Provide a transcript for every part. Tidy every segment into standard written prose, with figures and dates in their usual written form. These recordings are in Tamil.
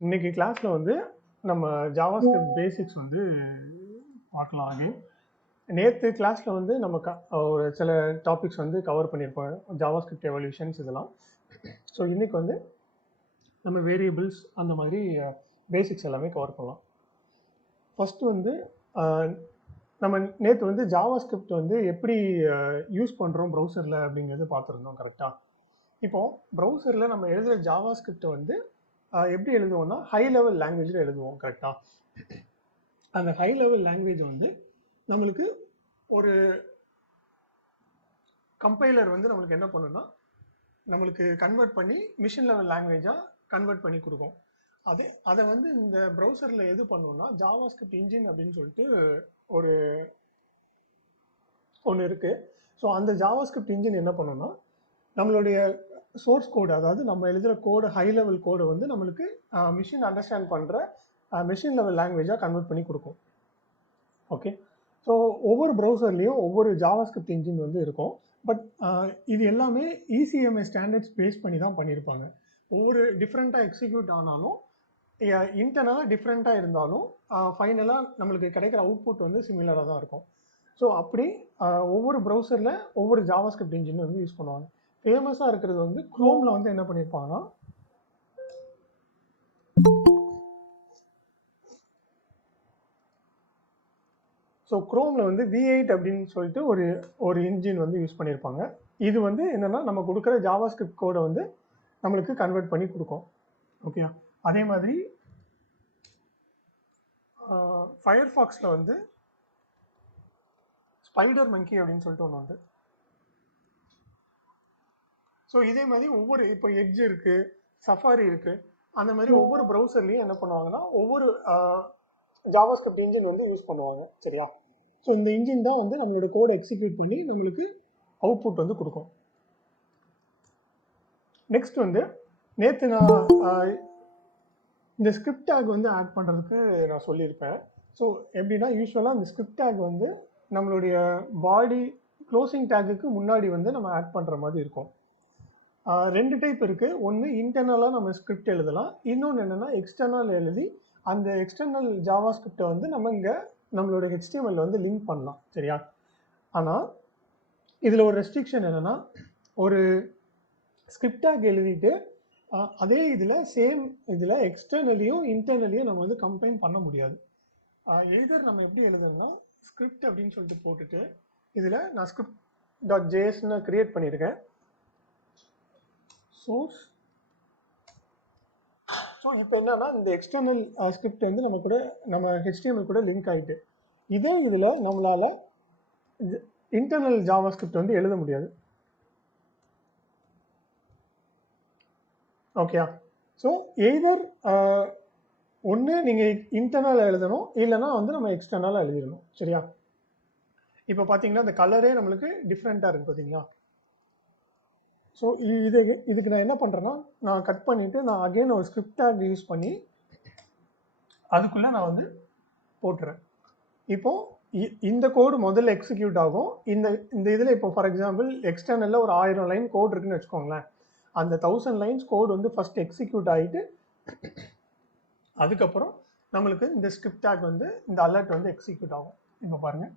இன்னைக்கு கிளாஸ்ல வந்து நம்ம ஜாவாஸ்கிரிப்ட் பேசிக்ஸ் வந்து பார்க்கலாம். அகைன் நேற்று கிளாஸ்ல வந்து நம்ம ஒரு சில டாபிக்ஸ் வந்து கவர் பண்ணியிருப்போம், ஜாவாஸ்கிரிப்ட் எவல்யூஷன்ஸ் இதெல்லாம். ஸோ இன்னைக்கு வந்து நம்ம வேரியபிள்ஸ் அந்த மாதிரி பேசிக்ஸ் எல்லாமே கவர் பண்ணலாம். ஃபர்ஸ்ட் வந்து நம்ம நேற்று வந்து ஜாவாஸ்கிரிப்ட் வந்து எப்படி யூஸ் பண்ணுறோம் ப்ரௌசரில் அப்படிங்கிறது பார்த்துருந்தோம். கரெக்டாக? இப்போ ப்ரௌசரில் நம்ம எழுதுகிற ஜாவாஸ்கிரிப்டை வந்து எப்படி எழுதுவோம்னா ஹை லெவல் லாங்குவேஜில் எழுதுவோம். கரெக்டாக? அந்த ஹை லெவல் லாங்குவேஜ் வந்து நம்மளுக்கு ஒரு கம்பைலர் வந்து நம்மளுக்கு என்ன பண்ணுன்னா நம்மளுக்கு கன்வெர்ட் பண்ணி மிஷின் லெவல் லாங்குவேஜாக கன்வெர்ட் பண்ணி கொடுக்கும். அதை வந்து இந்த ப்ரௌசரில் எது பண்ணுவோம்னா ஜாவாஸ்கிரிப்ட் இன்ஜின் அப்படின்னு சொல்லிட்டு ஒரு ஒன்று இருக்குது. ஸோ அந்த ஜாவாஸ்கிரிப்ட் இன்ஜின் என்ன பண்ணுன்னா நம்மளுடைய சோர்ஸ் கோடு, அதாவது நம்ம எழுதுகிற கோடு, ஹை லெவல் கோடை வந்து நம்மளுக்கு மிஷின் அண்டர்ஸ்டாண்ட் பண்ணுற மிஷின் லெவல் லாங்குவேஜாக கன்வெர்ட் பண்ணி கொடுக்கும். ஓகே. ஸோ ஒவ்வொரு ப்ரௌசர்லேயும் ஒவ்வொரு ஜாவாஸ்கிரிப்ட் இன்ஜின் வந்து இருக்கும். பட் இது எல்லாமே இசிஎம்ஏ ஸ்டாண்டர்ட்ஸ் பேஸ் பண்ணி தான் பண்ணியிருப்பாங்க. ஒவ்வொரு டிஃப்ரெண்ட்டாக எக்ஸிக்யூட் ஆனாலும் இன்டர்னலாக டிஃப்ரெண்ட்டாக இருந்தாலும் ஃபைனலாக நம்மளுக்கு கிடைக்கிற அவுட்புட் வந்து சிமிலராக தான் இருக்கும். ஸோ அப்படி ஒவ்வொரு ப்ரௌசரில் ஒவ்வொரு ஜாவாஸ்கிரிப்ட் இன்ஜின் வந்து யூஸ் பண்ணுவாங்க. ஃபேமஸாக இருக்கிறது வந்து குரோமில் வந்து என்ன பண்ணியிருப்பாங்கன்னா ஸோ குரோமில் வந்து V8 அப்படின்னு சொல்லிட்டு ஒரு இன்ஜின் வந்து யூஸ் பண்ணியிருப்பாங்க. இது வந்து என்னென்னா நம்ம கொடுக்குற ஜாவாஸ்கிரிப்ட் கோடை வந்து நம்மளுக்கு கன்வெர்ட் பண்ணி கொடுக்கும். ஓகே. அதே மாதிரி ஃபயர்ஃபாக்ஸில் வந்து ஸ்பைடர் மங்கி அப்படின்னு சொல்லிட்டு ஒன்று உண்டு. ஸோ இதே மாதிரி ஒவ்வொரு இப்போ எட்ஜ் இருக்குது, சஃபாரி இருக்குது, அந்த மாதிரி ஒவ்வொரு ப்ரௌசர்லேயும் என்ன பண்ணுவாங்கன்னா ஒவ்வொரு ஜாவாஸ்கிரிப்ட் இன்ஜின் வந்து யூஸ் பண்ணுவாங்க. சரியா? ஸோ இந்த இன்ஜின் தான் வந்து நம்மளோட கோடை எக்ஸிக்யூட் பண்ணி நம்மளுக்கு அவுட்புட் வந்து கொடுக்கும். நெக்ஸ்ட் வந்து நேற்று நான் இந்த ஸ்கிரிப்ட் டேக் வந்து ஆட் பண்ணுறதுக்கு நான் சொல்லியிருப்பேன். ஸோ எப்படின்னா யூஸ்வலாக இந்த ஸ்கிரிப்ட் டேக் வந்து நம்மளுடைய பாடி க்ளோசிங் டேக்குக்கு முன்னாடி வந்து நம்ம ஆட் பண்ணுற மாதிரி இருக்கும். ரெண்டு டைப் இருக்குது. ஒன்று இன்டர்னலாக நம்ம ஸ்கிரிப்ட் எழுதலாம், இன்னொன்று என்னென்னா எக்ஸ்டர்னல் எழுதி அந்த எக்ஸ்டர்னல் ஜாவா ஸ்கிரிப்டை வந்து நம்ம இங்கே நம்மளோட HTML வந்து லிங்க் பண்ணலாம். சரியா? ஆனால் இதில் ஒரு ரெஸ்ட்ரிக்ஷன் என்னென்னா, ஒரு ஸ்கிரிப்ட் டேக் எழுதிட்டு அதே இதில் சேம் இதில் எக்ஸ்டர்னலியும் இன்டர்னலியும் நம்ம வந்து கம்பைன் பண்ண முடியாது. எய்தர் நம்ம எப்படி எழுதுறதுனா ஸ்கிரிப்ட் அப்படின்னு சொல்லிட்டு போட்டுட்டு இதில் நான் script.jsன்னு கிரியேட் பண்ணியிருக்கேன். சோர்ஸ். ஸோ இப்போ என்னன்னா இந்த எக்ஸ்டர்னல் ஸ்கிரிப்ட் வந்து நம்ம HTML கூட லிங்க் ஆகிட்டு இதே இதில் நம்மளால் இன்டர்னல் ஜாவா ஸ்கிரிப்ட் வந்து எழுத முடியாது. ஓகே. ஸோ எய்தர் ஒன்று நீங்கள் இன்டர்னல் எழுதணும், இல்லைனா வந்து நம்ம எக்ஸ்டர்னலாக எழுதிடணும். சரியா? இப்போ பார்த்தீங்கன்னா இந்த கலரே நம்மளுக்கு டிஃப்ரெண்ட்டாக இருக்குது பார்த்தீங்களா? ஸோ இதுக்கு நான் என்ன பண்ணுறேன்னா நான் கட் பண்ணிவிட்டு நான் அகெயின் ஒரு ஸ்கிரிப்ட் டேக் யூஸ் பண்ணி அதுக்குள்ளே நான் வந்து போட்டுறேன். இப்போது இந்த கோடு முதல்ல எக்ஸிக்யூட் ஆகும். இந்த இதில் இப்போ ஃபார் எக்ஸாம்பிள் எக்ஸ்டர்னலில் ஒரு 1000 லைன் கோட் இருக்குன்னு வச்சுக்கோங்களேன். அந்த 1000 லைன்ஸ் கோடு வந்து ஃபஸ்ட் எக்ஸிக்யூட் ஆகிட்டு அதுக்கப்புறம் நம்மளுக்கு இந்த ஸ்கிரிப்ட் டேக் வந்து இந்த அலர்ட் வந்து எக்ஸிக்யூட் ஆகும். இப்போ பாருங்கள்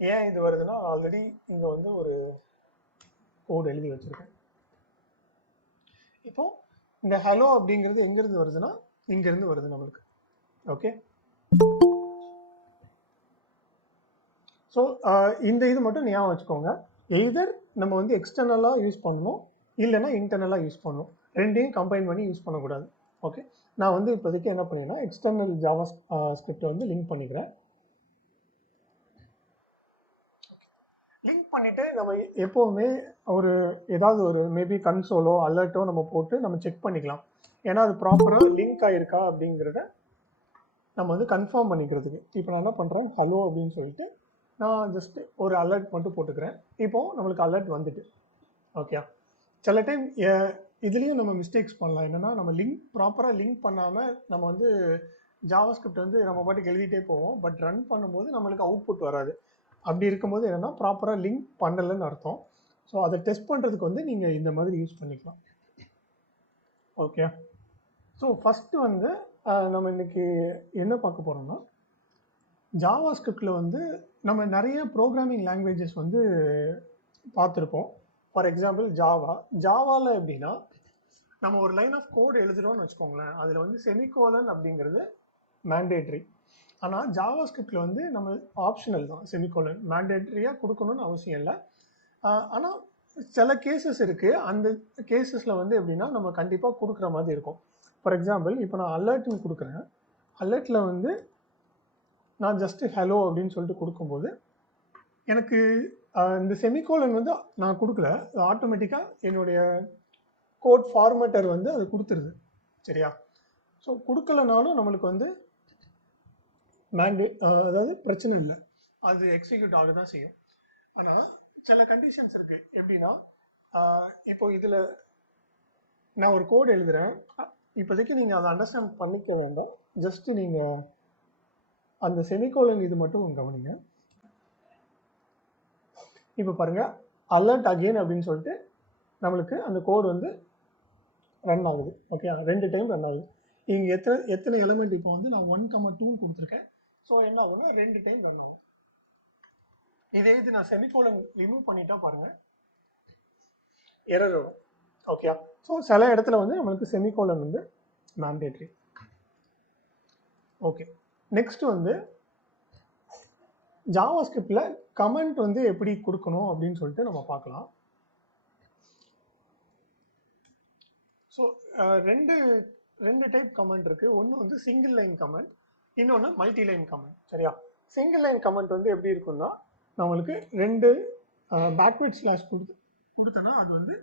ஏன் இது வருதுன்னா ஆல்ரெடி இங்கே வந்து ஒரு கோடு எழுதி வச்சுருக்கேன். இப்போ இந்த ஹலோ அப்படிங்கிறது எங்கேருந்து வருதுன்னா இங்கேருந்து வருது நம்மளுக்கு. ஓகே. ஸோ இந்த இது மட்டும் ஞாபகம் வச்சுக்கோங்க. எய்தர் நம்ம வந்து எக்ஸ்டர்னலாக யூஸ் பண்ணணும், இல்லைன்னா இன்டர்னலாக யூஸ் பண்ணணும். ரெண்டையும் கம்பைன் பண்ணி யூஸ் பண்ணக்கூடாது. ஓகே. நான் வந்து இப்போதைக்கு என்ன பண்ணேன்னா எக்ஸ்டர்னல் ஜாவா ஸ்கிரிப்டை வந்து லிங்க் பண்ணிக்கிறேன். லிங்க் பண்ணிவிட்டு நம்ம எப்போவுமே ஏதாவது ஒரு மேபி கன்சோலோ அலர்ட்டோ நம்ம போட்டு நம்ம செக் பண்ணிக்கலாம். ஏன்னா அது ப்ராப்பராக லிங்க் ஆகிருக்கா அப்படிங்கிறத நம்ம வந்து கன்ஃபார்ம் பண்ணிக்கிறதுக்கு. இப்போ நான் என்ன பண்ணுறேன், ஹலோ அப்படின்னு சொல்லிட்டு நான் ஜஸ்ட் ஒரு அலர்ட் மட்டும் போட்டுக்கிறேன். இப்போது நம்மளுக்கு அலர்ட் வந்துட்டு. ஓகே. சில டைம் இதுலேயும் நம்ம மிஸ்டேக்ஸ் பண்ணலாம். என்னென்னா நம்ம ப்ராப்பராக லிங்க் பண்ணாமல் நம்ம வந்து ஜாவா ஸ்கிரிப்ட் வந்து நம்ம பாட்டுக்கு எழுதிட்டே போவோம். பட் ரன் பண்ணும்போது நம்மளுக்கு அவுட்புட் வராது. அப்படி இருக்கும்போது என்னென்னா ப்ராப்பராக லிங்க் பண்ணலைன்னு அர்த்தம். ஸோ அதை டெஸ்ட் பண்ணுறதுக்கு வந்து நீங்கள் இந்த மாதிரி யூஸ் பண்ணிக்கலாம். ஓகே. ஸோ ஃபஸ்ட்டு வந்து நம்ம இன்னைக்கு என்ன பார்க்க போகிறோம்னா, ஜாவா ஸ்கிரிப்டில் வந்து நம்ம நிறைய ப்ரோக்ராமிங் லாங்குவேஜஸ் வந்து பார்த்துருப்போம். ஃபார் எக்ஸாம்பிள் ஜாவாவில் எப்படின்னா, நம்ம ஒரு லைன் ஆஃப் கோட் எழுதுகிறோம்னு வச்சுக்கோங்களேன், அதில் வந்து செமிகோலன் அப்படிங்கிறது மேண்டேட்ரி. ஆனால் ஜாவா ஸ்கிரிப்டில் வந்து நம்ம ஆப்ஷனல் தான். செமிகோலன் மேண்டேட்ரியாக கொடுக்கணும்னு அவசியம் இல்லை. ஆனால் சில கேசஸ் இருக்குது. அந்த கேசஸில் வந்து எப்படின்னா நம்ம கண்டிப்பாக கொடுக்குற மாதிரி இருக்கும். ஃபார் எக்ஸாம்பிள் இப்போ நான் அலர்ட்னு கொடுக்குறேன். அலர்ட்டில் வந்து நான் ஜஸ்ட்டு ஹலோ அப்படின்னு சொல்லிட்டு கொடுக்கும்போது எனக்கு இந்த செமிகோலன் வந்து நான் கொடுக்கல, ஆட்டோமேட்டிக்காக என்னுடைய கோட் ஃபார்மேட்டர் வந்து அது கொடுத்துருது. சரியா? ஸோ கொடுக்கலனாலும் நம்மளுக்கு வந்து அதாவது பிரச்சனை இல்லை, அது எக்ஸிக்யூட் ஆக தான் செய்யும். ஆனால் சில கண்டிஷன்ஸ் இருக்குது. எப்படின்னா, இப்போ இதில் நான் ஒரு கோட் எழுதுகிறேன். இப்போதைக்கு நீங்கள் அதை அண்டர்ஸ்டாண்ட் பண்ணிக்க வேண்டாம், ஜஸ்ட்டு நீங்கள் அந்த செமிகோலன் இது மட்டும் கவனிங்க. இப்போ பாருங்கள், அலர்ட் அகெயின் அப்படின்னு சொல்லிட்டு நம்மளுக்கு அந்த கோடு வந்து ரன் ஆகுது. ஓகே, 2 டைம் ரன் ஆகுது. இங்கே எத்தனை எலிமெண்ட் இப்போ வந்து நான் 1,2 கொடுத்துருக்கேன். ஸோ என்ன ஆகும்னா 2 டைம் ரன் ஆகும். இதே இது நான் செமிகோலன் ரிமூவ் பண்ணிட்டா பாருங்கள், எரர் வரும். ஓகே, ஸோ சில இடத்துல வந்து நம்மளுக்கு செமிகோலன் வந்து மேண்டேட்ரி. ஓகே, நெக்ஸ்ட் வந்து ஜாவா ஸ்கிரிப்டில் கமெண்ட் வந்து எப்படி கொடுக்கணும் அப்படின்னு சொல்லிட்டு நம்ம பார்க்கலாம். ஸோ ரெண்டு டைப் கமெண்ட் இருக்குது. ஒன்று வந்து சிங்கிள் லைன் கமெண்ட், இன்னொன்று மல்டி லைன் கமெண்ட். சரியா? சிங்கிள் லைன் கமெண்ட் வந்து எப்படி இருக்குன்னா, நம்மளுக்கு 2 பேக்வேர்ட் ஸ்லாஷ் கொடுத்தோன்னா அது வந்து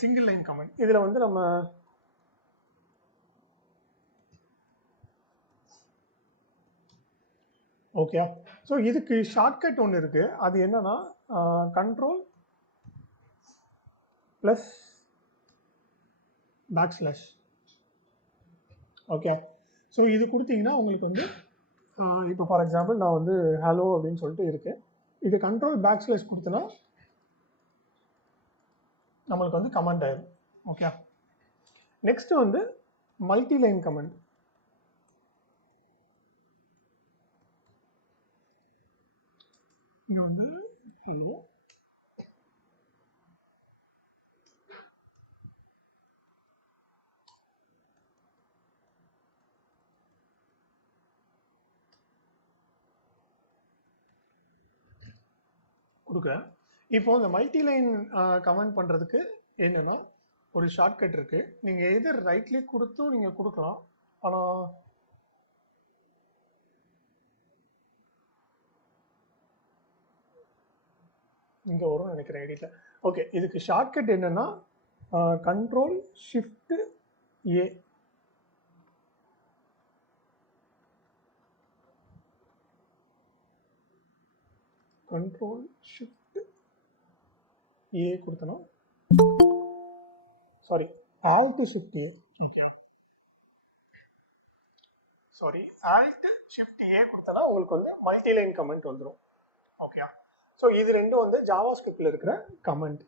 சிங்கிள் லைன் கமெண்ட். இதில் வந்து நம்ம ஓகே, ஸோ இதுக்கு ஷார்ட்கட் ஒன்று இருக்குது. அது என்னன்னா control plus backslash. Okay, so இது கொடுத்தீங்கன்னா உங்களுக்கு வந்து இப்போ ஃபார் எக்ஸாம்பிள் நான் வந்து ஹலோ அப்படின்னு சொல்லிட்டு இருக்கு, இது கண்ட்ரோல் பேக்ஸ்லாஷ் கொடுத்தனா நம்மளுக்கு வந்து கமெண்ட் ஆயிடும். ஓகே, நெக்ஸ்ட் வந்து மல்டி லைன் கமெண்ட். இங்கே வந்து ஹலோ கொடுக்குறேன். இப்போ இந்த மல்டி லைன் கமெண்ட் பண்ணுறதுக்கு என்னென்னா ஒரு ஷார்ட்கட் இருக்குது. நீங்கள் எதர் ரைட் கிளிக் கொடுத்தும் நீங்கள் கொடுக்கலாம், ஆனால் இங்கே வரும்னு நினைக்கிறேன் எடிட்டில். ஓகே, இதுக்கு ஷார்ட்கட் என்னென்னா control shift A. Control shift A கொடுத்தனா, sorry, alt shift A. Okay, sorry, alt shift A கொடுத்தனா உங்களுக்கு வந்து மல்டி லைன் கமெண்ட் வந்துடும். ஓகே, ஸோ இது ரெண்டும் வந்து ஜாவா ஸ்கிரிப்டில் இருக்கிற கமெண்ட்.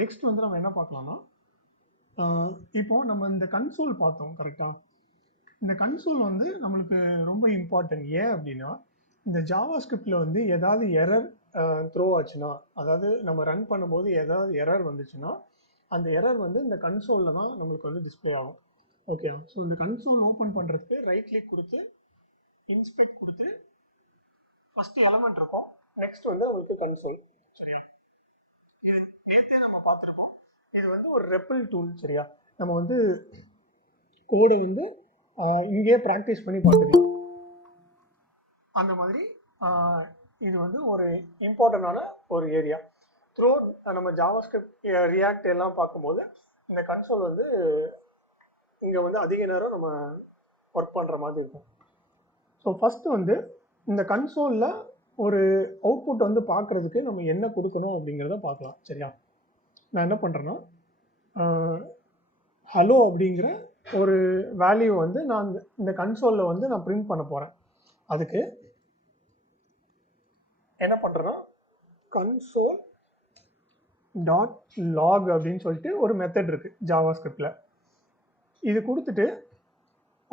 நெக்ஸ்ட் வந்து நம்ம என்ன பார்க்கலாம்னா, இப்போ நம்ம இந்த கன்சோல் பார்த்தோம் கரெக்டாக. இந்த கன்சோல் வந்து நம்மளுக்கு ரொம்ப இம்பார்ட்டன்ட். ஏன் அப்படின்னா, இந்த ஜாவா ஸ்கிரிப்டில் வந்து ஏதாவது எரர் த்ரோ ஆச்சுன்னா, அதாவது நம்ம ரன் பண்ணும்போது ஏதாவது எரர் வந்துச்சுன்னா, அந்த எரர் வந்து இந்த கன்சோலில் தான் நம்மளுக்கு வந்து டிஸ்பிளே ஆகும். ஓகே, ஸோ இந்த கன்சோல் ஓப்பன் பண்ணுறதுக்கு ரைட் கிளிக் கொடுத்து இன்ஸ்பெக்ட் கொடுத்து ஃபஸ்ட்டு எலமெண்ட் இருக்கும், நெக்ஸ்ட் வந்து உங்களுக்கு கன்சோல். சரியா? இது நேற்றே நம்ம பார்த்துருப்போம். இது வந்து ஒரு ரெப்பிள் டூல். சரியா? நம்ம வந்து கோடை வந்து இங்கேயே ப்ராக்டிஸ் பண்ணி பார்த்துக்கலாம். அந்த மாதிரி இது வந்து ஒரு இம்பார்ட்டண்டான ஒரு ஏரியா. த்ரூ நம்ம ஜாவா ஸ்கிரிப்ட் ரியாக்ட் எல்லாம் பார்க்கும்போது இந்த கன்சோல் வந்து இங்கே வந்து அதிக நேரம் நம்ம ஒர்க் பண்ணுற மாதிரி இருக்கும். ஸோ ஃபஸ்ட்டு வந்து இந்த கன்சோலில் ஒரு அவுட்புட் வந்து பார்க்குறதுக்கு நம்ம என்ன கொடுக்கணும் அப்படிங்கிறத பார்க்கலாம். சரியா? நான் என்ன பண்ணுறேன்னா, ஹலோ அப்படிங்கிற ஒரு வேல்யூ வந்து நான் இந்த கன்சோலில் வந்து நான் பிரிண்ட் பண்ண போகிறேன். அதுக்கு என்ன பண்ணுறேன்னா, கன்சோல் டாட் லாக் அப்படின்னு சொல்லிட்டு ஒரு மெத்தட் இருக்குது ஜாவா ஸ்கிரிப்டில். இது கொடுத்துட்டு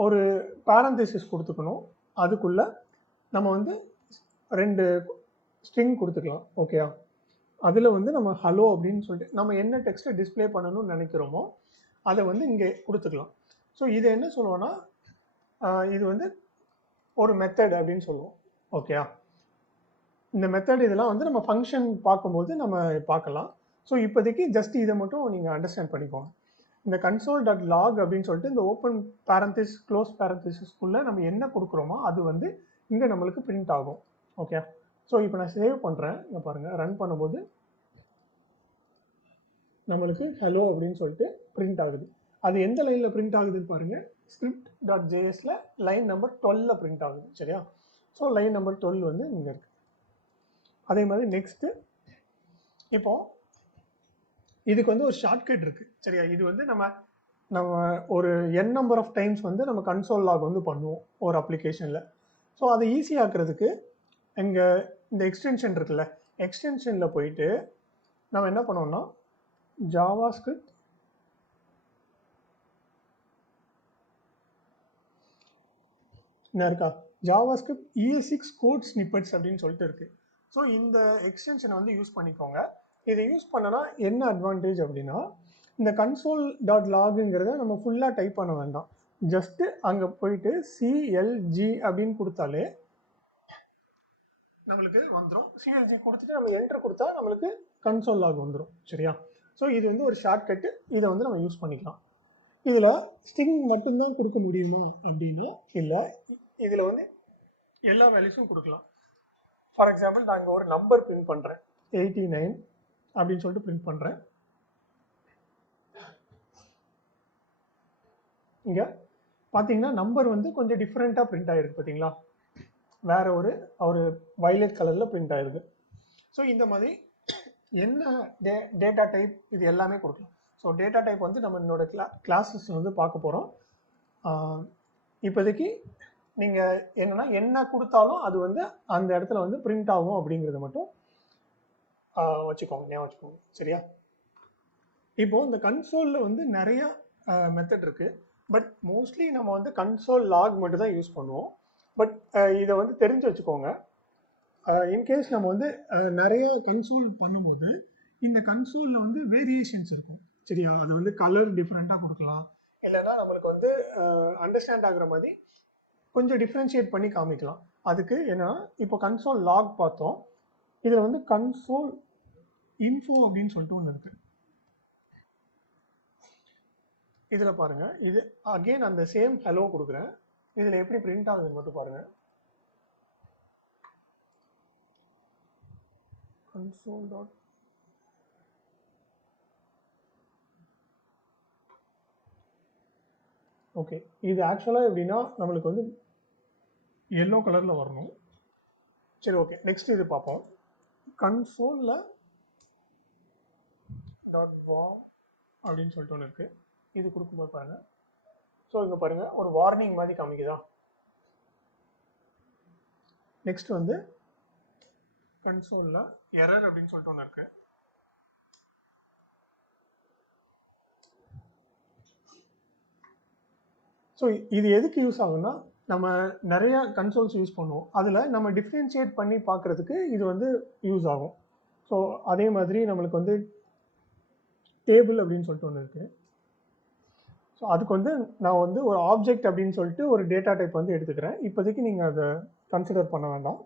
ஒரு பேரந்தசிஸ் கொடுத்துக்கணும். அதுக்குள்ளே நம்ம வந்து 2 ஸ்ட்ரிங் கொடுத்துக்கலாம். ஓகேயா? அதில் வந்து நம்ம ஹலோ அப்படின்னு சொல்லிட்டு நம்ம என்ன டெக்ஸ்ட்டை டிஸ்பிளே பண்ணணும்னு நினைக்கிறோமோ அதை வந்து இங்கே கொடுத்துக்கலாம். ஸோ இதை என்ன சொல்லுவோன்னா இது வந்து ஒரு மெத்தட் அப்படின்னு சொல்லுவோம். ஓகேயா? இந்த மெத்தட் இதெல்லாம் வந்து நம்ம ஃபங்க்ஷன் பார்க்கும்போது நம்ம பார்க்கலாம். ஸோ இப்போதைக்கு ஜஸ்ட் இதை மட்டும் நீங்கள் அண்டர்ஸ்டாண்ட் பண்ணிக்கோங்க. இந்த console.log அப்படின்னு சொல்லிட்டு இந்த ஓப்பன் பேரந்திஸ் க்ளோஸ் பேரந்திஸ்க்குள்ளே நம்ம என்ன கொடுக்குறோமோ அது வந்து இங்கே நம்மளுக்கு பிரிண்ட் ஆகும். ஓகே. ஸோ இப்போ நான் சேவ் பண்ணுறேன். இங்கே பாருங்கள், ரன் பண்ணும்போது நம்மளுக்கு ஹலோ அப்படின்னு சொல்லிட்டு பிரிண்ட் ஆகுது. அது எந்த லைனில் பிரிண்ட் ஆகுதுன்னு பாருங்கள். script.jsல லைன் நம்பர் 12ல் பிரிண்ட் ஆகுது. சரியா? ஸோ லைன் நம்பர் 12 வந்து இங்கே இருக்குது. அதே மாதிரி நெக்ஸ்ட்டு இப்போ இதுக்கு வந்து ஒரு ஷார்ட்கட் இருக்குது. சரியா? இது வந்து நம்ம ஒரு n நம்பர் ஆஃப் டைம்ஸ் வந்து நம்ம கன்சோல் லாக் வந்து பண்ணுவோம் ஒரு அப்ளிகேஷனில். ஸோ அதை ஈஸியாக்குறதுக்கு இங்கே இந்த எக்ஸ்டென்ஷன் இருக்குல்ல, எக்ஸ்டென்ஷனில் போயிட்டு நம்ம என்ன பண்ணோம்னா ஜாவா ஸ்கிரிப்ட் என்ன இருக்கா, Java script ES6 code snippets அப்படின்னு சொல்லிட்டு இருக்குது. ஸோ இந்த எக்ஸ்டென்ஷனை வந்து யூஸ் பண்ணிக்கோங்க. இதை யூஸ் பண்ணனா என்ன அட்வான்டேஜ் அப்படின்னா, இந்த console.logங்கிறத நம்ம ஃபுல்லாக டைப் பண்ண வேண்டாம். ஜஸ்ட்டு அங்கே போயிட்டு CLG அப்படின்னு கொடுத்தாலே நம்மளுக்கு வந்துடும். CLG கொடுத்துட்டு நம்ம என்டர் கொடுத்தா நம்மளுக்கு console log வந்துடும். சரியா? ஸோ இது வந்து ஒரு ஷார்ட்கட்டு. இதை வந்து நம்ம யூஸ் பண்ணிக்கலாம். இதில் ஸ்ட்ரிங் மட்டும்தான் கொடுக்க முடியுமா அப்படின்னா இல்லை, இதில் வந்து எல்லா வேல்யூஸும் கொடுக்கலாம். ஃபார் எக்ஸாம்பிள் நான் இங்கே ஒரு நம்பர் பிரிண்ட் பண்ணுறேன், 89 அப்படின்னு சொல்லிட்டு பிரிண்ட் பண்ணுறேன். இங்கே பார்த்தீங்கன்னா நம்பர் வந்து கொஞ்சம் டிஃப்ரெண்ட்டாக பிரிண்ட் ஆகிருக்கு. பார்த்தீங்களா? வேற ஒரு வயலட் கலரில் பிரிண்ட் ஆகிருக்கு. ஸோ இந்த மாதிரி என்ன டேட்டா டைப் இது எல்லாமே கொடுக்கலாம். ஸோ டேட்டா டைப் வந்து நம்ம என்னோட கிளாஸஸ் வந்து பார்க்க போகிறோம். இப்போதைக்கு நீங்கள் என்னென்னா என்ன கொடுத்தாலும் அது வந்து அந்த இடத்துல வந்து பிரிண்ட் ஆகும் அப்படிங்கிறத மட்டும் வச்சுக்கோங்க, ஞாபகம் வச்சுக்கோங்க. சரியா? இப்போது இந்த கன்சோலில் வந்து நிறையா மெத்தட் இருக்குது. பட் மோஸ்ட்லி நம்ம வந்து கன்சோல் லாக் மட்டும் தான் யூஸ் பண்ணுவோம். பட் இதை வந்து தெரிஞ்சு வச்சுக்கோங்க. இன்கேஸ் நம்ம வந்து நிறையா கன்சோல் பண்ணும்போது இந்த கன்சோலில் வந்து வேரியேஷன்ஸ் இருக்கும். சரியா? அது வந்து கலர் டிஃப்ரெண்ட்டாக கொடுக்கலாம், இல்லைன்னா நம்மளுக்கு வந்து அண்டர்ஸ்டாண்ட் ஆகுற மாதிரி கொஞ்சம் டிஃப்ரென்ஷியேட் பண்ணி காமிக்கலாம். அதுக்கு என்னன்னா இப்போ கன்சோல் லாக் பார்த்தோம். இதில் வந்து கன்சோல் இன்ஃபோ அப்படின்னு சொல்லிட்டு ஒன்று இருக்குது. இதில் பாருங்கள், இது அகெயின் அந்த சேம் ஹலோ கொடுக்குறேன். இதில் எப்படி பிரிண்ட் ஆகுதுன்னு மட்டும் பாருங்கள். console dot okay. இது ஆக்சுவலாக எப்படின்னா நம்மளுக்கு வந்து எல்லோ கலரில் வரணும். சரி, ஓகே. நெக்ஸ்ட் இது பார்ப்போம். கன்சோலில் டாட் வா அப்படின்னு சொல்லிட்டு ஒன்று இருக்குது. இது கொடுக்கும்போது பாருங்கள். ஸோ இங்கே பாருங்கள், ஒரு வார்னிங் மாதிரி காமிக்குதா. நெக்ஸ்ட் வந்து கன்சோலில் எரர் அப்படின்னு சொல்லிட்டு ஒன்று இருக்குது. ஸோ இது எதுக்கு யூஸ் ஆகும்னா, நம்ம நிறையா கன்சோல்ஸ் யூஸ் பண்ணுவோம். அதில் நம்ம டிஃப்ரென்ஷியேட் பண்ணி பார்க்குறதுக்கு இது வந்து யூஸ் ஆகும். ஸோ அதே மாதிரி நம்மளுக்கு வந்து டேபிள் அப்படின்னு சொல்லிட்டு ஒன்று இருக்குது. ஸோ அதுக்கு வந்து நான் வந்து ஒரு ஆப்ஜெக்ட் அப்படின்னு சொல்லிட்டு ஒரு டேட்டா டைப் வந்து எடுத்துக்கிறேன். இப்போதைக்கு நீங்கள் அதை கன்சிடர் பண்ண வேண்டாம்.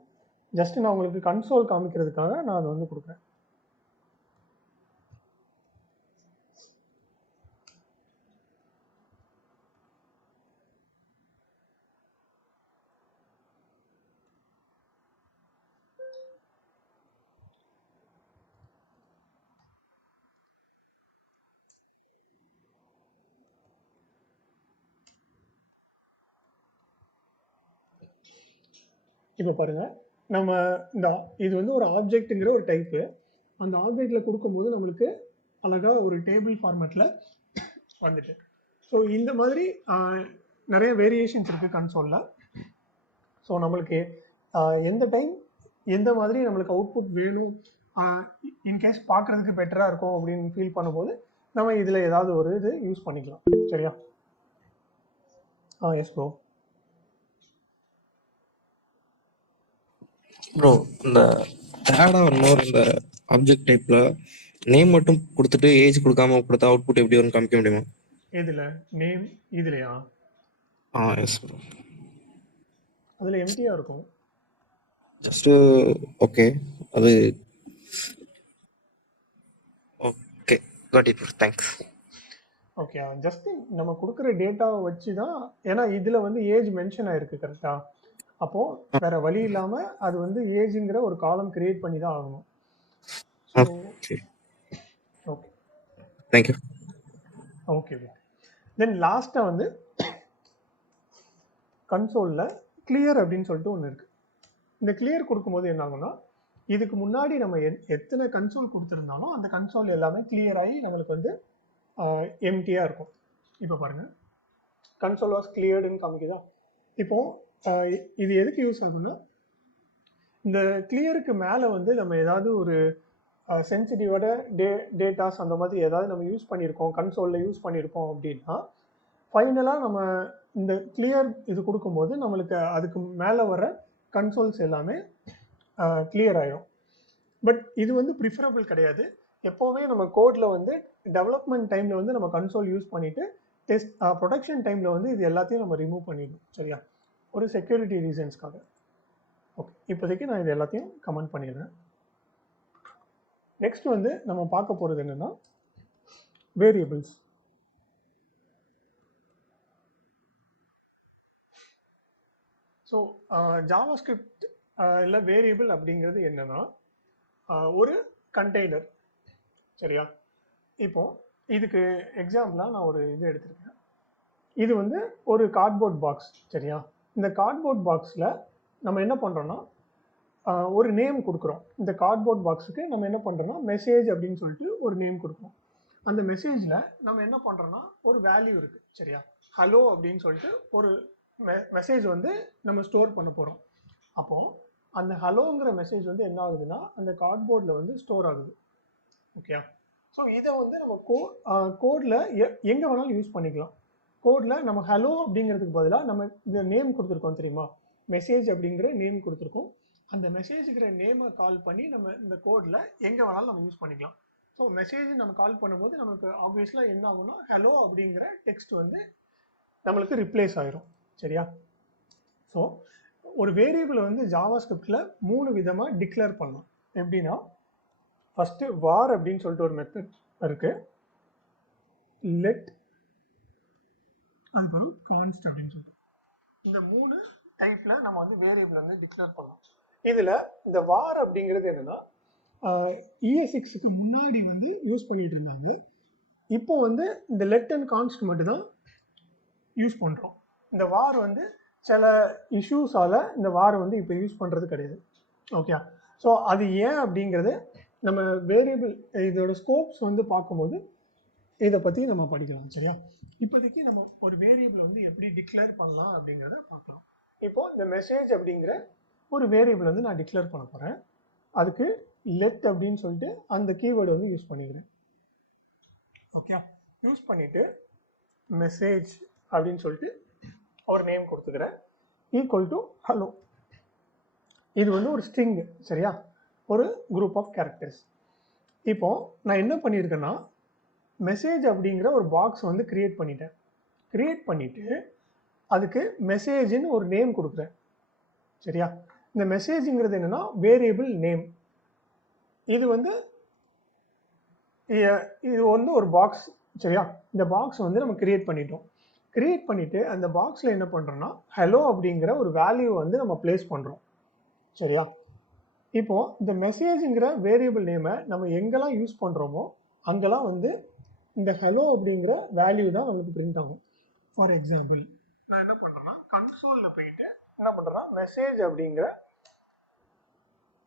ஜஸ்ட் நான் உங்களுக்கு கன்சோல் காமிக்கிறதுக்காக நான் அதை வந்து கொடுக்குறேன். இப்போ பாருங்கள், நம்ம இது வந்து ஒரு ஆப்ஜெக்ட்டுங்கிற ஒரு டைப்பு. அந்த ஆப்ஜெக்டில் கொடுக்கும்போது நம்மளுக்கு அழகாக ஒரு டேபிள் ஃபார்மேட்டில் வந்துட்டு. ஸோ இந்த மாதிரி நிறைய வேரியேஷன்ஸ் இருக்குது கன்சோலில். ஸோ நம்மளுக்கு எந்த டைம் எந்த மாதிரி நம்மளுக்கு அவுட்புட் வேணும் இன்கேஸ் பார்க்குறதுக்கு பெட்டராக இருக்கும் அப்படின்னு ஃபீல் பண்ணும்போது நம்ம இதில் ஏதாவது ஒரு இது யூஸ் பண்ணிக்கலாம். சரியா? S bro. ப்ரோ இந்த தேர்டா இன்னொரு இந்த ஆப்ஜெக்ட் டைப்ல நேம் மட்டும் கொடுத்துட்டு ஏஜ் கொடுக்காம கொடுத்தா அவுட்புட் எப்படி வரும்னு காமிக்க முடியுமா? இதில் நேம் இதுலையா? S bro. அதில் எம்டியாக இருக்கும். ஜஸ்ட் ஓகே, அது okay, got it bro, thanks. Okay, just நம்ம கொடுக்குற டேட்டாவை வச்சு தான், ஏன்னா இதில் வந்து ஏஜ் மென்ஷன் ஆயிருக்கு கரெக்டா? அப்போது வேற வழி இல்லாமல் அது வந்து ஏஜுங்கிற ஒரு காலம் கிரியேட் பண்ணி தான் ஆகணும். So okay, thank you. ஓகே. தென் லாஸ்ட்டாக வந்து கன்சோலில் கிளியர் அப்படின்னு சொல்லிட்டு ஒன்று இருக்குது. இந்த கிளியர் கொடுக்கும்போது என்ன ஆகும்னா, இதுக்கு முன்னாடி நம்ம எத்தனை கன்சோல் கொடுத்துருந்தாலும் அந்த கன்சோல் எல்லாமே கிளியர் ஆகி நம்மளுக்கு வந்து எம்டியாக இருக்கும். இப்போ பாருங்கள், கன்சோல் வாஸ் கிளியர்டுன்னு காமிக்குதா? இப்போது இது எதுக்கு யூஸ் ஆகும்னா, இந்த கிளியருக்கு மேலே வந்து நம்ம ஏதாவது ஒரு சென்சிட்டிவோட டேட்டாஸ் அந்த மாதிரி ஏதாவது நம்ம யூஸ் பண்ணியிருக்கோம், கன்சோலில் யூஸ் பண்ணியிருக்கோம் அப்படின்னா ஃபைனலாக நம்ம இந்த கிளியர் இது கொடுக்கும்போது நம்மளுக்கு அதுக்கு மேலே வர கன்சோல்ஸ் எல்லாமே கிளியர் ஆகிடும். பட் இது வந்து ப்ரிஃபரபிள் கிடையாது. எப்போவுமே நம்ம கோடில் வந்து டெவலப்மெண்ட் டைமில் வந்து நம்ம கன்சோல் யூஸ் பண்ணிவிட்டு டெஸ்ட் ப்ரொடக்ஷன் டைமில் வந்து இது எல்லாத்தையும் நம்ம ரிமூவ் பண்ணிடணும். சரியா? ஒரு செக்யூரிட்டி ரீசன்ஸ்க்காக. ஓகே, இப்போதைக்கு நான் இது எல்லாத்தையும் கமெண்ட் பண்ணிடுறேன். நெக்ஸ்ட் வந்து நம்ம பார்க்க போகிறது என்னென்னா வேரியபிள்ஸ். ஸோ ஜாவாஸ்கிரிப்ட் இல்லை வேரியபிள் அப்படிங்கிறது என்னென்னா ஒரு கண்டெய்னர். சரியா? இப்போ இதுக்கு எக்ஸாம்பிளாக நான் ஒரு இது எடுத்திருக்கேன். இது வந்து ஒரு கார்ட்போர்ட் பாக்ஸ். சரியா? இந்த கார்ட்போர்ட் பாக்ஸில் நம்ம என்ன பண்ணுறோன்னா ஒரு நேம் கொடுக்குறோம். இந்த கார்ட்போர்ட் பாக்ஸுக்கு நம்ம என்ன பண்ணுறோன்னா மெசேஜ் அப்படின்னு சொல்லிட்டு ஒரு நேம் கொடுக்குறோம். அந்த மெசேஜில் நம்ம என்ன பண்ணுறோன்னா ஒரு வேல்யூ இருக்குது. சரியா? ஹலோ அப்படின்னு சொல்லிட்டு ஒரு மெசேஜ் வந்து நம்ம ஸ்டோர் பண்ண போகிறோம். அப்போது அந்த ஹலோங்கிற மெசேஜ் வந்து என்ன ஆகுதுன்னா அந்த கார்ட்போர்டில் வந்து ஸ்டோர் ஆகுது. ஓகே. ஸோ இதை வந்து நம்ம கோடில் எங்கே வேணாலும் யூஸ் பண்ணிக்கலாம். கோடில் நம்ம ஹலோ அப்படிங்கிறதுக்கு பதிலாக நம்ம இந்த நேம் கொடுத்துருக்கோம் தெரியுமா, மெசேஜ் அப்படிங்கிற நேம் கொடுத்துருக்கோம். அந்த மெசேஜுங்கிற நேமை கால் பண்ணி நம்ம இந்த கோடில் எங்கே வேணாலும் நம்ம யூஸ் பண்ணிக்கலாம். ஸோ மெசேஜ் நம்ம கால் பண்ணும்போது நமக்கு ஆப்வியஸ்லாக என்ன ஆகும்னா ஹலோ அப்படிங்கிற டெக்ஸ்ட் வந்து நம்மளுக்கு ரிப்ளேஸ் ஆயிரும். சரியா? ஸோ ஒரு வேரியபிளை வந்து ஜாவாஸ்கிரிப்டில் 3 விதமாக டிக்ளேர் பண்ணலாம். எப்படின்னா, ஃபஸ்ட்டு வார் அப்படின்னு சொல்லிட்டு ஒரு மெத்தட் இருக்குது. லெட், அதுக்கப்புறம் கான்ஸ்ட் அப்படின்னு சொல்லிட்டு இந்த 3 டைப்பில் நம்ம வந்து வேரியபிள் வந்து டிக்ளேர் பண்ணலாம். இதில் இந்த வார் அப்படிங்கிறது என்னென்னா ES6க்கு முன்னாடி வந்து யூஸ் பண்ணிட்டு இருந்தாங்க. இப்போ வந்து இந்த லெட் அண்ட் கான்ஸ்ட் மட்டும்தான் யூஸ் பண்ணுறோம். இந்த வார் வந்து சில இஷ்யூஸால் இந்த வார் வந்து இப்போ யூஸ் பண்ணுறது கிடையாது. ஓகே. ஸோ அது ஏன் அப்படிங்கிறது நம்ம வேரியபிள் இதோட ஸ்கோப்ஸ் வந்து பார்க்கும்போது இதை பற்றி நம்ம படிக்கலாம். சரியா? இப்போதைக்கு நம்ம ஒரு வேரியபிள் வந்து எப்படி டிக்ளேர் பண்ணலாம் அப்படிங்கிறத பார்க்கலாம். இப்போது இந்த மெசேஜ் அப்படிங்கிற ஒரு வேரியபிள் வந்து நான் டிக்ளேர் பண்ண போகிறேன். அதுக்கு லெட் அப்படின்னு சொல்லிட்டு அந்த கீவேர்டு வந்து யூஸ் பண்ணிக்கிறேன். ஓகே. யூஸ் பண்ணிவிட்டு மெசேஜ் அப்படின்னு சொல்லிட்டு ஒரு நேம் கொடுத்துக்கிறேன், ஈக்குவல் டு ஹலோ. இது வந்து ஒரு ஸ்ட்ரிங். சரியா? ஒரு குரூப் ஆஃப் கேரக்டர்ஸ். இப்போ நான் என்ன பண்ணியிருக்கேன்னா மெசேஜ் அப்படிங்கிற ஒரு பாக்ஸ் வந்து கிரியேட் பண்ணிட்டேன். கிரியேட் பண்ணிவிட்டு அதுக்கு மெசேஜ்னு ஒரு நேம் கொடுக்குறேன். சரியா? இந்த மெசேஜுங்கிறது என்னென்னா வேரியபிள் நேம். இது வந்து ஒரு பாக்ஸ். சரியா? இந்த பாக்ஸ் வந்து நம்ம கிரியேட் பண்ணிட்டோம். கிரியேட் பண்ணிவிட்டு அந்த பாக்ஸில் என்ன பண்ணுறோன்னா ஹலோ அப்படிங்கிற ஒரு வேல்யூ வந்து நம்ம பிளேஸ் பண்ணுறோம். சரியா? இப்போது இந்த மெசேஜுங்கிற வேரியபிள் நேமை நம்ம எங்கெல்லாம் யூஸ் பண்ணுறோமோ அங்கெல்லாம் வந்து இந்த ஹலோ அப்படிங்கிற வேல்யூ தான் நம்மளுக்கு பிரிண்ட் ஆகும். ஃபார் எக்ஸாம்பிள் நான் என்ன பண்ணுறேன்னா கன்சோலில் போயிட்டு என்ன பண்ணுறேன்னா மெசேஜ் அப்படிங்கிற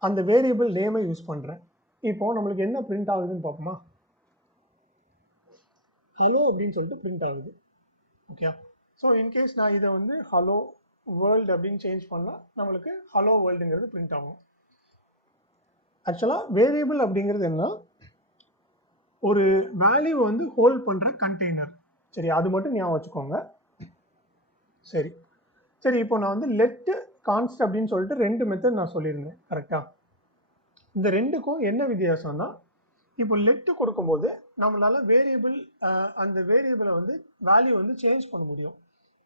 அந்த வேரியபிள் நேமை யூஸ் பண்ணுறேன். இப்போது நம்மளுக்கு என்ன பிரிண்ட் ஆகுதுன்னு பார்ப்போமா? ஹலோ அப்படின்னு சொல்லிட்டு பிரிண்ட் ஆகுது. ஓகே. ஸோ இன்கேஸ் நான் இதை வந்து ஹலோ வேர்ல்டு அப்படின்னு சேஞ்ச் பண்ணால் நம்மளுக்கு ஹலோ வேர்ல்டுங்கிறது பிரிண்ட் ஆகும். ஆக்சுவலாக வேரியபிள் அப்படிங்கிறது என்ன, ஒரு வேல்யூ வந்து ஹோல்ட் பண்ணுற கண்டெய்னர். சரி, அது மட்டும் ஞாபகம் வச்சுக்கோங்க. சரி சரி, இப்போ நான் வந்து லெட் கான்ஸ்ட் அப்படின்னு சொல்லிட்டு 2 மெத்தட் நான் சொல்லியிருந்தேன் கரெக்டாக. இந்த ரெண்டுக்கும் என்ன வித்தியாசம்னா, இப்போ லெட் கொடுக்கும்போது நம்மளால வேரியபிள், அந்த வேரியபிளை வந்து வேல்யூ வந்து சேஞ்ச் பண்ண முடியும்.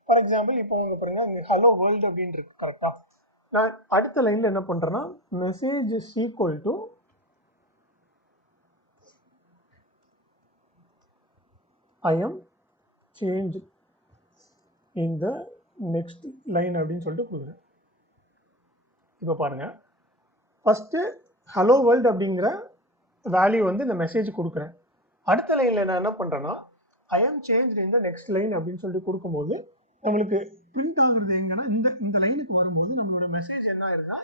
ஃபார் எக்ஸாம்பிள் இப்போ உங்க பாருங்க, இங்கே ஹலோ வேர்ல்டு அப்படின்னு இருக்கு கரெக்டா. நான் அடுத்த லைனில் என்ன பண்ணுறேன்னா, message is equal to I am change in the next line அப்படின்னு சொல்லிட்டு கொடுக்குறேன். இப்போ பாருங்க, ஃபஸ்ட்டு ஹலோ வேர்ல்டு அப்படிங்கிற வேல்யூ வந்து இந்த மெசேஜ் கொடுக்குறேன். அடுத்த லைனில் நான் என்ன பண்ணுறேன்னா, I am change in the next line அப்படின்னு சொல்லிட்டு கொடுக்கும்போது உங்களுக்கு பிரிண்ட் ஆகுறது எங்கன்னா, இந்த இந்த லைனுக்கு வரும்போது நம்மளோட மெசேஜ் என்ன ஆயிருதுன்னா,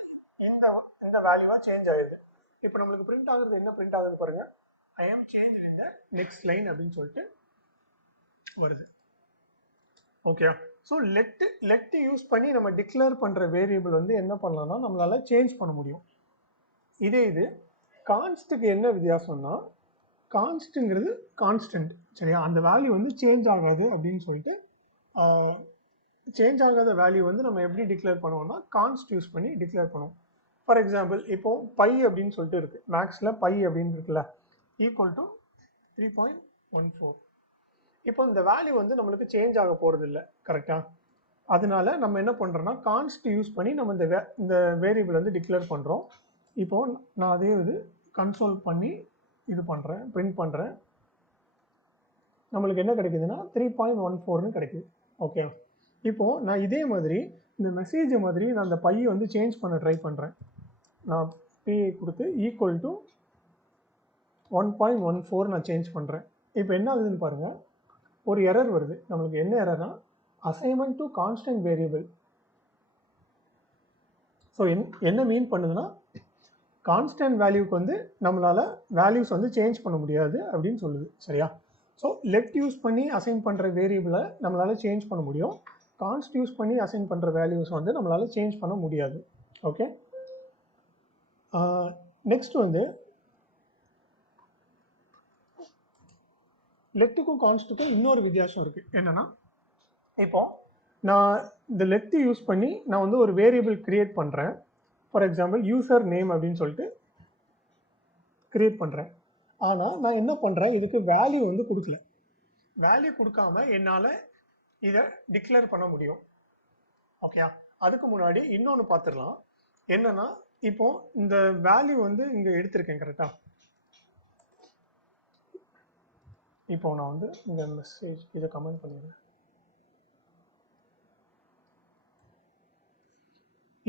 இந்த இந்த வேல்யூவா சேஞ்ச் ஆயிடுது. இப்போ நம்மளுக்கு பிரிண்ட் ஆகுறது என்ன பிரிண்ட் ஆகுது பாருங்க, I am change in the next line அப்படின்னு சொல்லிட்டு வருது. ஓகே, ஸோ லெட் யூஸ் பண்ணி நம்ம டிக்ளேர் பண்ணுற வேரியபிள் வந்து என்ன பண்ணலாம்னா நம்மளால சேஞ்ச் பண்ண முடியும். இதே இது கான்ஸ்ட்டுக்கு என்ன வித்தியாசம்னா, கான்ஸ்ட்டுங்கிறது கான்ஸ்டன்ட், சரியா, அந்த வேல்யூ வந்து சேஞ்ச் ஆகாது அப்படின்னு சொல்லிட்டு, சேஞ்ச் ஆகாத வேல்யூ வந்து நம்ம எப்படி டிக்ளேர் பண்ணுவோம்னா கான்ஸ்ட் யூஸ் பண்ணி டிக்ளேர் பண்ணுவோம். ஃபார் எக்ஸாம்பிள் இப்போ பை அப்படின்னு சொல்லிட்டு இருக்கு, மேக்ஸில் பை அப்படின்னு இருக்குல்ல, ஈக்குவல் டு 3.14. இப்போ இந்த வேல்யூ வந்து நம்மளுக்கு சேஞ்ச் ஆக போகிறது இல்லை கரெக்டாக. அதனால நம்ம என்ன பண்ணுறோம்னா கான்ஸ்ட் யூஸ் பண்ணி நம்ம இந்த வேரியபிள் வந்து டிக்ளேர் பண்ணுறோம். இப்போ நான் அதே இது கன்சோல் பண்ணி இது பண்ணுறேன், பிரிண்ட் பண்ணுறேன். நம்மளுக்கு என்ன கிடைக்குதுன்னா 3.14ன்னு கிடைக்குது. ஓகே, இப்போது நான் இதே மாதிரி இந்த மெசேஜ் மாதிரி நான் அந்த பையை வந்து சேஞ்ச் பண்ண ட்ரை பண்ணுறேன். நான் பிஐ கொடுத்து ஈக்குவல் டு 1.14 நான் சேஞ்ச் பண்ணுறேன். இப்போ என்ன ஆகுதுன்னு பாருங்கள், ஒரு எரர் வருது. நம்மளுக்கு என்ன எரர்னா, assignment to constant variable. So என்ன மீன் பண்ணுதுன்னா, கான்ஸ்டன்ட் வேல்யூக்கு வந்து நம்மளால் வேல்யூஸ் வந்து சேஞ்ச் பண்ண முடியாது அப்படின்னு சொல்லுது, சரியா. ஸோ லெட் யூஸ் பண்ணி அசைன் பண்ணுற வேரியபிளை நம்மளால் சேஞ்ச் பண்ண முடியும், கான்ஸ்ட் யூஸ் பண்ணி அசைன் பண்ணுற வேல்யூஸ் வந்து நம்மளால் சேஞ்ச் பண்ண முடியாது. ஓகே, நெக்ஸ்ட் வந்து லெட்டுக்கும் கான்ஸ்ட்டுக்கும் இன்னொரு வித்தியாசம் இருக்குது. என்னென்னா, இப்போ நான் இந்த லெட் யூஸ் பண்ணி நான் வந்து ஒரு வேரியபிள் கிரியேட் பண்ணுறேன். ஃபார் எக்ஸாம்பிள் யூசர் நேம் அப்படின்னு சொல்லிட்டு கிரியேட் பண்ணுறேன். ஆனால் நான் என்ன பண்ணுறேன், இதுக்கு வேல்யூ வந்து கொடுக்கல. வேல்யூ கொடுக்காம என்னால் இதை டிக்ளேர் பண்ண முடியும். ஓகே, அதுக்கு முன்னாடி இன்னொன்று பார்த்துடலாம். என்னன்னா, இப்போ இந்த வேல்யூ வந்து இங்கே எடுத்திருக்கேன் கரெக்டாக. இப்போ நான் வந்து இந்த மெசேஜ் இதை கமெண்ட் பண்ணிடுறேன்.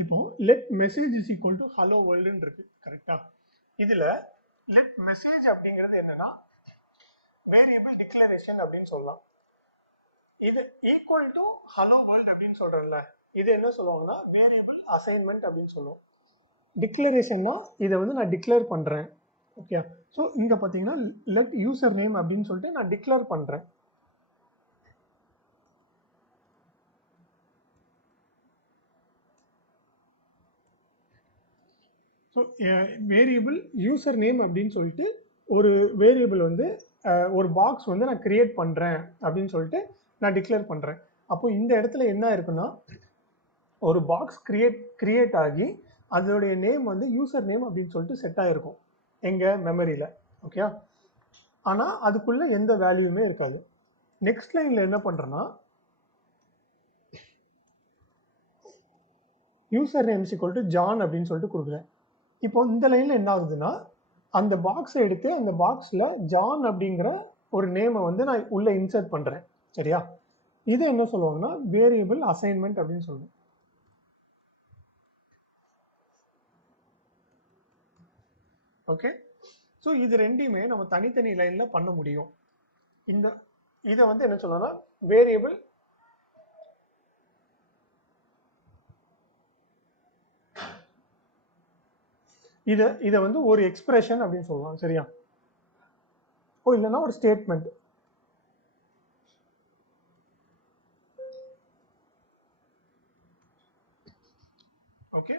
இப்போ let message is equal to hello வேர்ல்டுன்னு இருக்கு கரெக்டா. இதில் லெட் மெசேஜ் அப்படிங்கிறது என்னன்னா வேரியபிள் டிக்ளரேஷன் அப்படின்னு சொல்லலாம். இது ஈக்குவல் டு ஹலோ வேர்ல்டு அப்படின்னு சொல்றேன்ல, இது என்ன சொல்லுவாங்கன்னா வேரியபிள் அசைன்மெண்ட் அப்படின்னு சொல்லுவோம். டிக்ளரேஷன்னா இதை வந்து நான் டிக்ளேர் பண்ணுறேன். ஓகே, ஸோ இங்கே பார்த்தீங்கன்னா லெட் யூசர் நேம் அப்படின்னு சொல்லிட்டு நான் டிக்ளேர் பண்ணுறேன். ஸோ வேரியபிள் யூசர் நேம் அப்படின்னு சொல்லிட்டு ஒரு வேரியபிள் வந்து ஒரு பாக்ஸ் வந்து நான் கிரியேட் பண்ணுறேன் அப்படின்னு சொல்லிட்டு நான் டிக்ளேர் பண்ணுறேன். அப்போ இந்த இடத்துல என்ன இருக்குன்னா, ஒரு பாக்ஸ் கிரியேட் ஆகி அதோடைய நேம் வந்து யூசர் நேம் அப்படின்னு சொல்லிட்டு செட் ஆகிருக்கும் எங்கள் மெமரியில். ஓகே, ஆனால் அதுக்குள்ளே எந்த வேல்யூமே இருக்காது. நெக்ஸ்ட் லைனில் என்ன பண்ணுறேன்னா, user name is equal to John அப்படின்னு சொல்லிட்டு கொடுக்குறேன். இப்போ இந்த லைனில் என்ன ஆகுதுன்னா, அந்த பாக்ஸை எடுத்து அந்த பாக்ஸில் ஜான் அப்படிங்கிற ஒரு நேமை வந்து நான் உள்ளே இன்சர்ட் பண்ணுறேன், சரியா. இது என்ன சொல்லுவாங்கன்னா வேரியபிள் அசைன்மெண்ட் அப்படின்னு சொல்லுவேன். ஓகே, ஸோ இது ரெண்டையுமே நம்ம தனித்தனி லைனில் பண்ண முடியும். இதை வந்து என்ன சொல்லணும்னா வேரியபிள் இதை வந்து ஒரு எக்ஸ்பிரஷன் அப்படின்னு சொல்லலாம், சரியா. இல்லைன்னா ஒரு ஸ்டேட்மெண்ட். ஓகே,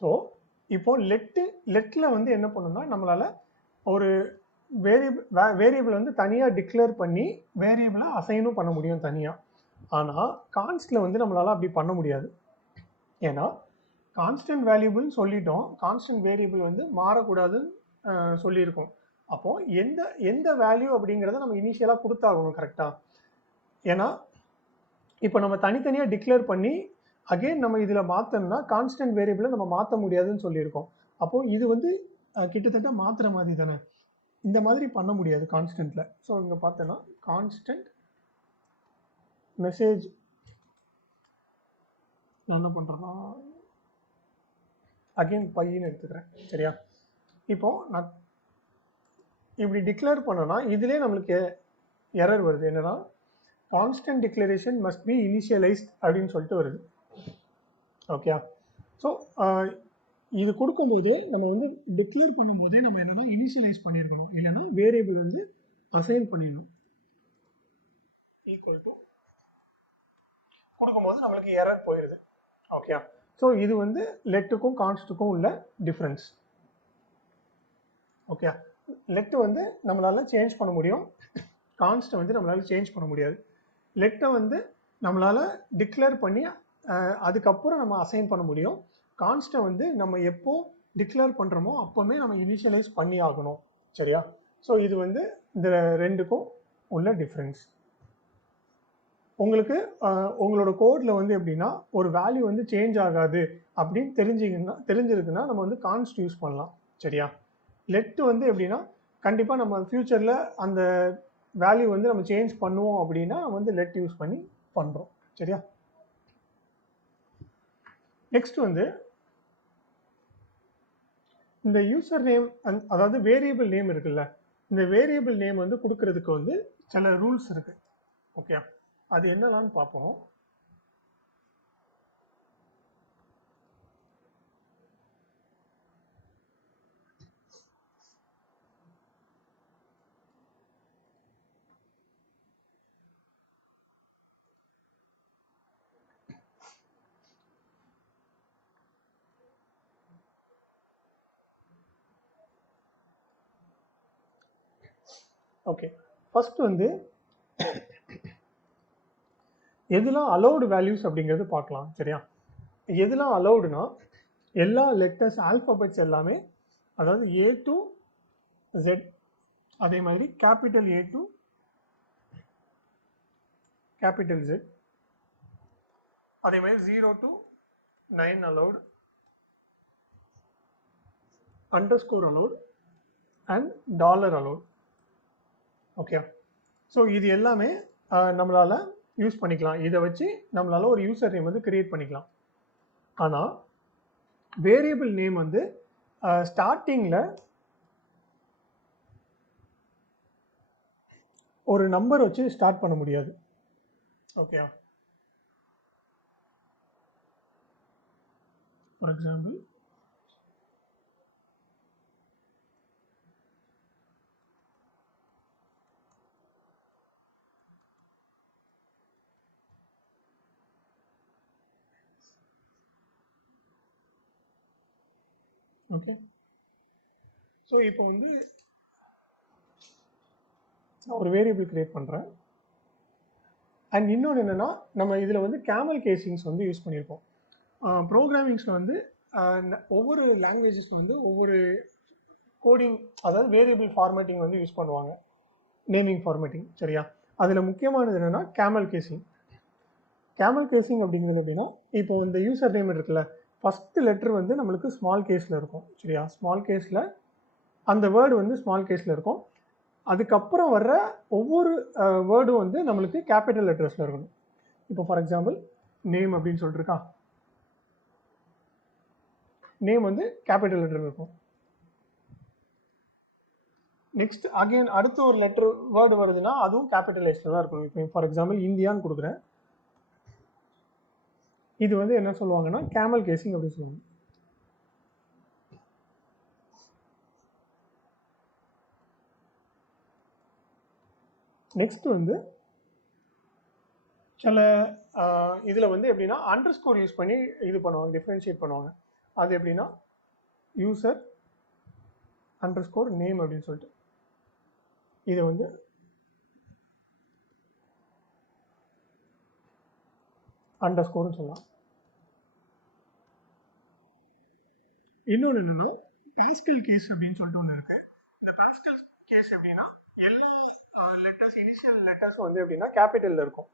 ஸோ இப்போ லெட்டில் வந்து என்ன பண்ணணும்னா நம்மளால் ஒரு வேரியபிள் வந்து தனியாக டிக்ளேர் பண்ணி வேரியபிளை அசைனும் பண்ண முடியும் தனியாக. ஆனால் கான்ஸ்டில் வந்து நம்மளால் அப்படி பண்ண முடியாது. ஏன்னா கான்ஸ்டன்ட் வேல்யூபிள்னு சொல்லிட்டோம், கான்ஸ்டன்ட் வேரியபிள் வந்து மாறக்கூடாதுன்னு சொல்லியிருக்கோம். அப்போது எந்த வேல்யூ அப்படிங்கிறத நம்ம இனிஷியலாக கொடுத்தாகணும் கரெக்டாக. ஏன்னா இப்போ நம்ம தனித்தனியாக டிக்ளேர் பண்ணி அகெயின் நம்ம இதில் மாற்றோம்னா கான்ஸ்டன்ட் வேரியபிளை நம்ம மாற்ற முடியாதுன்னு சொல்லியிருக்கோம். அப்போது இது வந்து கிட்டத்தட்ட மாற்றுற மாதிரி தானே, இந்த மாதிரி பண்ண முடியாது கான்ஸ்டன்ட்டில். ஸோ இங்கே பார்த்தோன்னா கான்ஸ்டன்ட் மெசேஜ் நான் என்ன பண்ணுறேன்னா அகெயின் பையன்னு எடுத்துக்கிறேன், சரியா. இப்போது நான் இப்படி டிக்ளேர் பண்ணோன்னா இதிலே நம்மளுக்கு எரர் வருது. என்னன்னா constant declaration must be initialised அப்படின்னு சொல்லிட்டு வருது. ஓகே. ஸோ இது கொடுக்கும்போது நம்ம வந்து டிக்ளேர் பண்ணும்போதே நம்ம என்னென்னா இனிஷியலைஸ் பண்ணியிருக்கணும், இல்லைன்னா வேரியபிள் வந்து அசைன் பண்ணிடணும். ஈக்குவல் டு கொடுக்கும்போது நம்மளுக்கு எரர் போயிடுது. ஓகே. ஸோ இது வந்து லெட்டுக்கும் கான்ஸ்ட்டுக்கும் உள்ள டிஃப்ரென்ஸ். ஓகே. லெட்டு வந்து நம்மளால் சேஞ்ச் பண்ண முடியும், கான்ஸ்ட்டை வந்து நம்மளால் சேஞ்ச் பண்ண முடியாது. லெட்டை வந்து நம்மளால் டிக்ளேர் பண்ணி அதுக்கப்புறம் நம்ம அசைன் பண்ண முடியும். கான்ஸ்ட்டை வந்து நம்ம எப்போ டிக்ளேர் பண்ணுறோமோ அப்போவுமே நம்ம இனிஷியலைஸ் பண்ணி ஆகணும், சரியா. ஸோ இது வந்து இந்த ரெண்டுக்கும் உள்ள டிஃப்ரென்ஸ். உங்களுக்கு உங்களோட கோடில் வந்து எப்படின்னா ஒரு வேல்யூ வந்து சேஞ்ச் ஆகாது அப்படின்னு தெரிஞ்சிருக்குன்னா நம்ம வந்து கான்ஸ்ட் யூஸ் பண்ணலாம், சரியா. லெட்டு வந்து எப்படின்னா கண்டிப்பாக நம்ம ஃப்யூச்சரில் அந்த வேல்யூ வந்து நம்ம சேஞ்ச் பண்ணுவோம் அப்படின்னா நம்ம வந்து லெட் யூஸ் பண்ணி பண்ணுறோம், சரியா. நெக்ஸ்ட் வந்து இந்த யூசர் நேம் அதாவது வேரியபிள் நேம் இருக்குல்ல, இந்த வேரியபிள் நேம் வந்து கொடுக்கறதுக்கு வந்து சில ரூல்ஸ் இருக்கு. ஓகே, அது என்னலான்னு பார்ப்போம். ஓகே, ஃபர்ஸ்ட் வந்து எதுலாம் அலௌடு வேல்யூஸ் அப்படிங்கிறது பார்க்கலாம், சரியா. எதுலாம் அலௌடுனா எல்லா லெட்டர்ஸ் ஆல்ஃபபெட்ஸ் எல்லாமே, அதாவது A to Z, அதே மாதிரி capital A to capital Z, அதே மாதிரி 0 to 9 allowed, underscore allowed and dollar allowed. Okay, so இது எல்லாமே நம்மளால் யூஸ் பண்ணிக்கலாம். இதை வச்சு நம்மளால் ஒரு யூசர் நேம் வந்து கிரியேட் பண்ணிக்கலாம். ஆனால் வேரியபிள் நேம் வந்து ஸ்டார்டிங்கில் ஒரு நம்பர் வச்சு ஸ்டார்ட் பண்ண முடியாது. Okay, for example okay. So இப்போ வந்து நான் ஒரு வேரியபிள் கிரியேட் பண்ணுறேன். அண்ட் இன்னொன்று என்னென்னா நம்ம இதில் வந்து கேமல் கேசிங்ஸ் வந்து யூஸ் பண்ணியிருப்போம். ப்ரோக்ராமிங்ஸில் வந்து ஒவ்வொரு லாங்குவேஜஸில் வந்து ஒவ்வொரு கோடிங், அதாவது வேரியபிள் ஃபார்மேட்டிங் வந்து யூஸ் பண்ணுவாங்க, நேமிங் ஃபார்மேட்டிங், சரியா. அதில் முக்கியமானது என்னென்னா கேமல் கேசிங். கேமல் கேசிங் அப்படிங்கிறது எப்படின்னா, இப்போ இந்த யூசர் நேம் இருக்குல்ல, ஃபஸ்ட்டு லெட்ரு வந்து நம்மளுக்கு ஸ்மால் கேஸில் இருக்கும், சரியா. ஸ்மால் கேஸில் அந்த வேர்டு வந்து ஸ்மால் கேஸில் இருக்கும். அதுக்கப்புறம் வர்ற ஒவ்வொரு வேர்டும் வந்து நம்மளுக்கு கேபிட்டல் லெட்டர்ஸில் இருக்கணும். இப்போ ஃபார் எக்ஸாம்பிள் நேம் அப்படின்னு சொல்லிட்டுருக்கா, நேம் வந்து கேபிட்டல் லெட்டர் இருக்கும். நெக்ஸ்ட் அகெயின் அடுத்த ஒரு லெட்டர் வேர்டு வருதுன்னா அதுவும் கேபிட்டலைஸில் தான் இருக்கணும். இப்போ ஃபார் எக்ஸாம்பிள் இந்தியான்னு கொடுக்குறேன், இது வந்து என்ன சொல்லுவாங்கன்னா கேமல் கேசிங் அப்படின்னு சொல்லுவாங்க. நெக்ஸ்ட் வந்து சில இதில் வந்து எப்படின்னா அண்டர்ஸ்கோர் யூஸ் பண்ணி இது பண்ணுவாங்க, டிஃப்ரென்ஷியேட் பண்ணுவாங்க. அது எப்படின்னா யூசர் அண்டர்ஸ்கோர் நேம் அப்படின்னு சொல்லிட்டு இதை வந்து அண்டர்ஸ்கோர்னு சொல்லலாம். இன்னொன்று என்னன்னா பாஸ்கல் கேஸ் அப்படின்னு சொல்லிட்டு ஒன்று இருக்கு. இந்த பாஸ்கல் கேஸ் எப்படின்னா எல்லா லெட்டர்ஸ் இனிஷியல் லெட்டர்ஸ் வந்து எப்படின்னா கேபிட்டல்ல இருக்கும்.